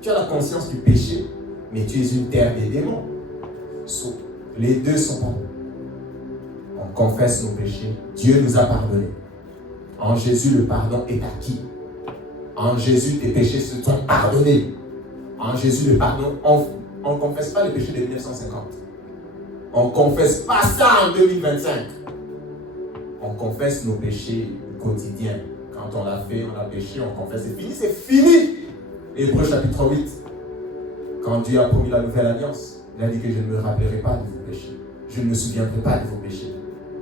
Tu as la conscience du péché, mais tu es une terre des démons. Les deux sont bons. On confesse nos péchés. Dieu nous a pardonnés. En Jésus, le pardon est acquis. En Jésus, tes péchés se sont pardonnés. En Jésus, le pardon, on ne confesse pas les péchés de 1950. On ne confesse pas ça en 2025. On confesse nos péchés quotidiens. Quand on l'a fait, on a péché, on confesse, c'est fini. Hébreux chapitre 8. Quand Dieu a promis la nouvelle alliance, il a dit que je ne me rappellerai pas de vos péchés. Je ne me souviendrai pas de vos péchés.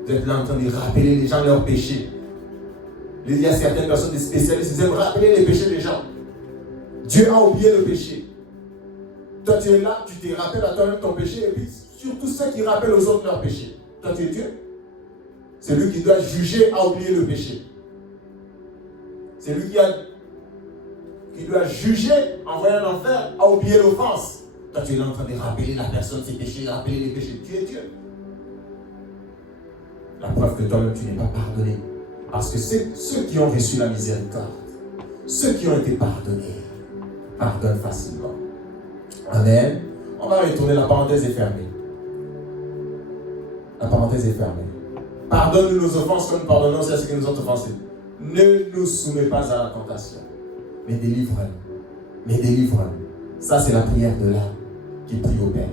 Vous êtes là en train de rappeler les gens leurs péchés. Il y a certaines personnes, des spécialistes, ils aiment rappeler les péchés des gens. Dieu a oublié le péché. Toi, tu es là, tu te rappelles à toi-même ton péché, et puis surtout ceux qui rappellent aux autres leur péché. Toi, tu es Dieu. Celui qui doit juger a oublié le péché. C'est lui qui doit juger, envoyer en enfer, a oublié l'offense. Toi, tu es là en train de rappeler la personne ses péchés, rappeler les péchés. Tu es Dieu. La preuve que toi-même, tu n'es pas pardonné. Parce que c'est ceux qui ont reçu la miséricorde, ceux qui ont été pardonnés, pardonnent facilement. Amen. On va retourner, la parenthèse est fermée. La parenthèse est fermée. Pardonne-nous nos offenses comme nous pardonnons aussi à ceux qui nous ont offensés. Ne nous soumets pas à la tentation, mais délivre-nous. Ça, c'est la prière de l'âme qui prie au Père.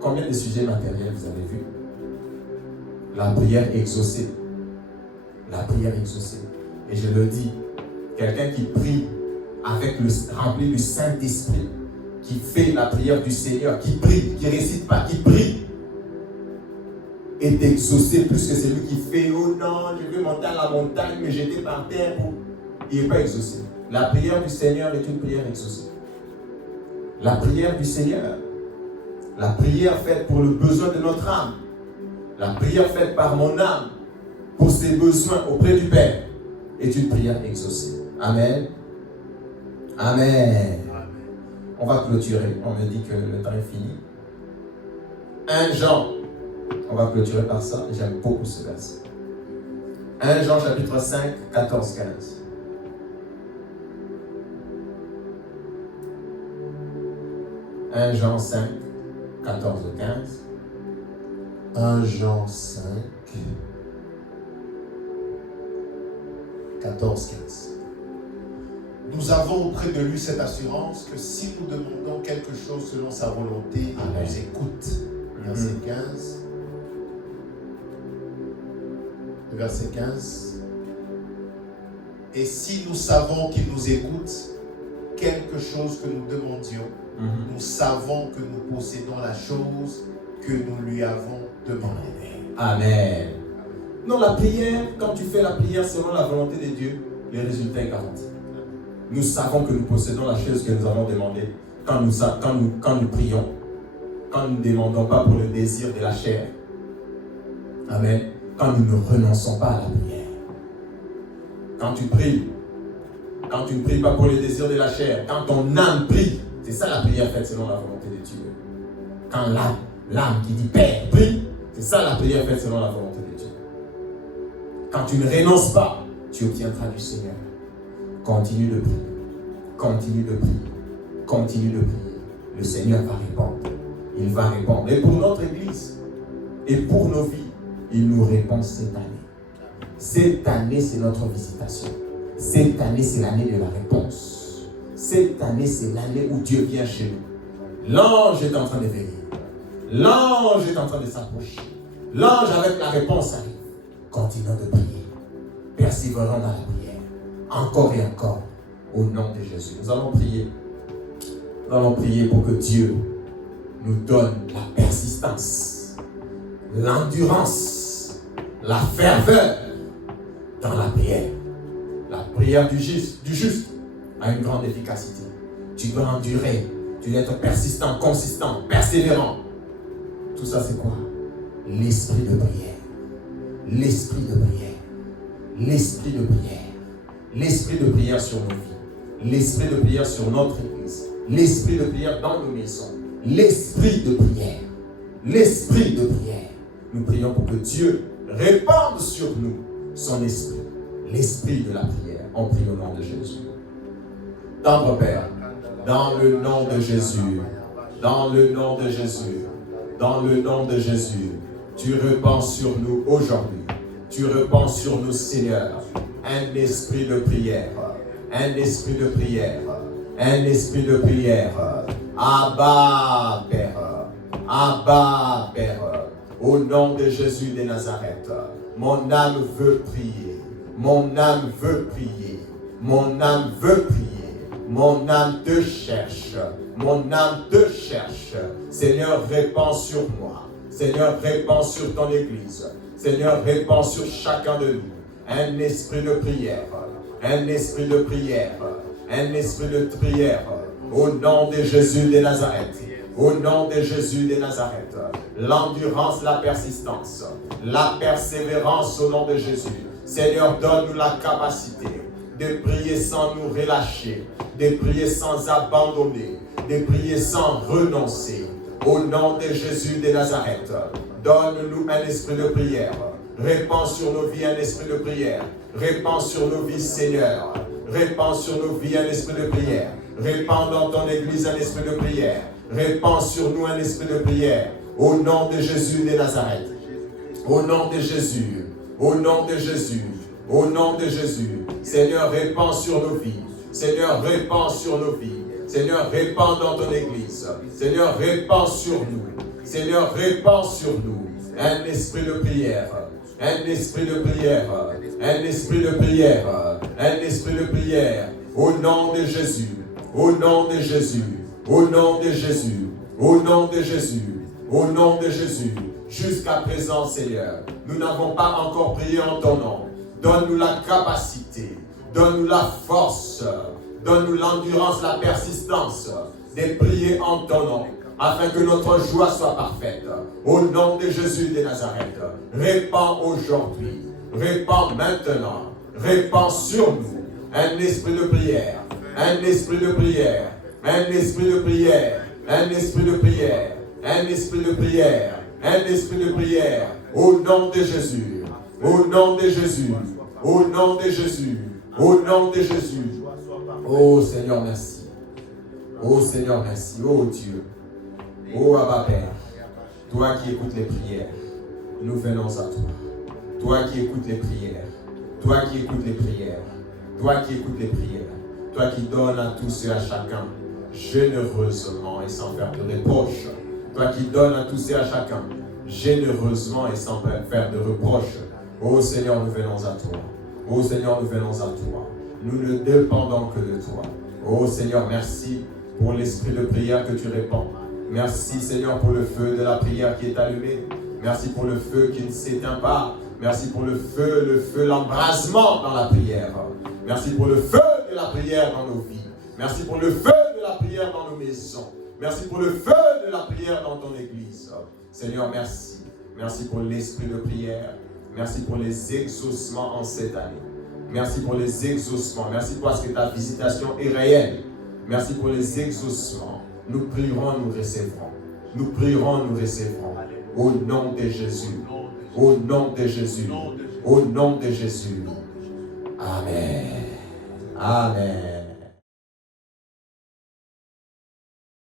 Combien de sujets matériels vous avez vu? La prière exaucée. La prière exaucée. Et je le dis, quelqu'un qui prie rempli du Saint-Esprit, qui fait la prière du Seigneur, qui prie, qui récite pas, qui prie, est exaucé plus que celui qui fait « Oh non, je vais monter à la montagne, me jeter par terre. » Il n'est pas exaucé. La prière du Seigneur est une prière exaucée. La prière du Seigneur, la prière faite pour le besoin de notre âme, la prière faite par mon âme pour ses besoins auprès du Père est une prière exaucée. Amen. Amen. On va clôturer. On me dit que le temps est fini. 1 Jean. On va clôturer par ça. J'aime beaucoup ce verset. 1 Jean chapitre 5, 14, 15. « 1 Jean 5, 14, 15. 1 Jean 5, 14, 15. Nous avons auprès de lui cette assurance que si nous demandons quelque chose selon sa volonté, il nous écoute. Verset 15. Verset 15. Et si nous savons qu'il nous écoute, quelque chose que nous demandions, nous savons que nous possédons la chose que nous lui avons demandée. Amen. Non, la prière, quand tu fais la prière selon la volonté de Dieu, le résultat est garanti. Nous savons que nous possédons la chose que nous avons demandée quand nous prions, quand nous ne demandons pas pour le désir de la chair. Amen. Quand nous ne renonçons pas à la prière. Quand tu ne pries pas pour le désir de la chair, quand ton âme prie, c'est ça la prière faite selon la volonté de Dieu. Quand l'âme qui dit Père prie, c'est ça la prière faite selon la volonté de Dieu. Quand tu ne renonces pas, tu obtiendras du Seigneur. Continue de prier. Continue de prier. Continue de prier. Le Seigneur va répondre. Il va répondre. Et pour notre Église, et pour nos vies, il nous répond cette année. Cette année, c'est notre visitation. Cette année, c'est l'année de la réponse. Cette année, c'est l'année où Dieu vient chez nous. L'ange est en train de venir. L'ange est en train de s'approcher. L'ange avec la réponse arrive. Continuons de prier. Persévérons dans la prière. Encore et encore. Au nom de Jésus. Nous allons prier. Nous allons prier pour que Dieu nous donne la persistance, l'endurance, la ferveur dans la prière. La prière du juste a une grande efficacité. Tu dois endurer. Tu dois être persistant, consistant, persévérant. Tout ça, c'est quoi? L'esprit de prière. L'esprit de prière. L'esprit de prière. L'esprit de prière sur nos vies. L'esprit de prière sur notre Église. L'esprit de prière dans nos maisons. L'esprit de prière. L'esprit de prière. Nous prions pour que Dieu répande sur nous son esprit. L'esprit de la prière. On prie au nom de Jésus. Tendre Père, dans le nom de Jésus, dans le nom de Jésus, dans le nom de Jésus, tu répands sur nous aujourd'hui. Tu répands sur nous, Seigneur, un esprit de prière. Un esprit de prière. Un esprit de prière. Abba, Père. Abba, Père. Au nom de Jésus de Nazareth, mon âme veut prier. Mon âme veut prier. Mon âme veut prier. Mon âme te cherche. Mon âme te cherche. Seigneur, répands sur moi. Seigneur, répands sur ton Église. Seigneur, répands sur chacun de nous un esprit de prière. Un esprit de prière. Un esprit de prière. Au nom de Jésus de Nazareth. Au nom de Jésus de Nazareth. L'endurance, la persistance. La persévérance au nom de Jésus. Seigneur, donne-nous la capacité de prier sans nous relâcher, de prier sans abandonner, de prier sans renoncer. Au nom de Jésus de Nazareth, donne-nous un esprit de prière. Répands sur nos vies un esprit de prière. Répands sur nos vies, Seigneur. Répands sur nos vies un esprit de prière. Répands dans ton Église un esprit de prière. Répands sur nous un esprit de prière. Au nom de Jésus de Nazareth. Au nom de Jésus. Au nom de Jésus. Au nom de Jésus. Seigneur, répands sur nos vies. Seigneur, répands sur nos vies. Seigneur, répands dans ton Église. Seigneur, répands sur nous. Seigneur, répands sur nous un esprit de prière. Un esprit de prière. Un esprit de prière. Un esprit de prière. Au nom de Jésus. Au nom de Jésus. Au nom de Jésus. Au nom de Jésus. Au nom de Jésus. Jusqu'à présent, Seigneur, nous n'avons pas encore prié en ton nom. Donne-nous la capacité. Donne-nous la force. Donne-nous l'endurance, la persistance de prier en ton nom, afin que notre joie soit parfaite. Au nom de Jésus de Nazareth, répands aujourd'hui, répands maintenant, répands sur nous un esprit de prière, un esprit de prière, un esprit de prière, un esprit de prière, un esprit de prière, un esprit de prière, au nom de Jésus, au nom de Jésus, au nom de Jésus, au nom de Jésus. Oh Seigneur, merci. Oh Seigneur, merci. Oh Dieu. Oh Abba Père. Toi qui écoutes les prières, nous venons à toi. Toi qui écoutes les prières. Toi qui écoutes les prières. Toi qui écoutes les prières. Toi qui donnes à tous et à chacun généreusement et sans faire de reproche. Toi qui donnes à tous et à chacun généreusement et sans faire de reproche. Oh Seigneur, nous venons à toi. Oh Seigneur, nous venons à toi. Nous ne dépendons que de toi. Oh Seigneur, merci pour l'esprit de prière que tu répands. Merci Seigneur pour le feu de la prière qui est allumé. Merci pour le feu qui ne s'éteint pas. Merci pour le feu, l'embrasement dans la prière. Merci pour le feu de la prière dans nos vies. Merci pour le feu de la prière dans nos maisons. Merci pour le feu de la prière dans ton église. Seigneur, merci. Merci pour l'esprit de prière. Merci pour les exaucements en cette année. Merci pour les exaucements. Merci parce que ta visitation est réelle. Merci pour les exaucements. Nous prierons, nous recevrons. Nous prierons, nous recevrons. Au nom de Jésus. Au nom de Jésus. Au nom de Jésus. Amen. Amen.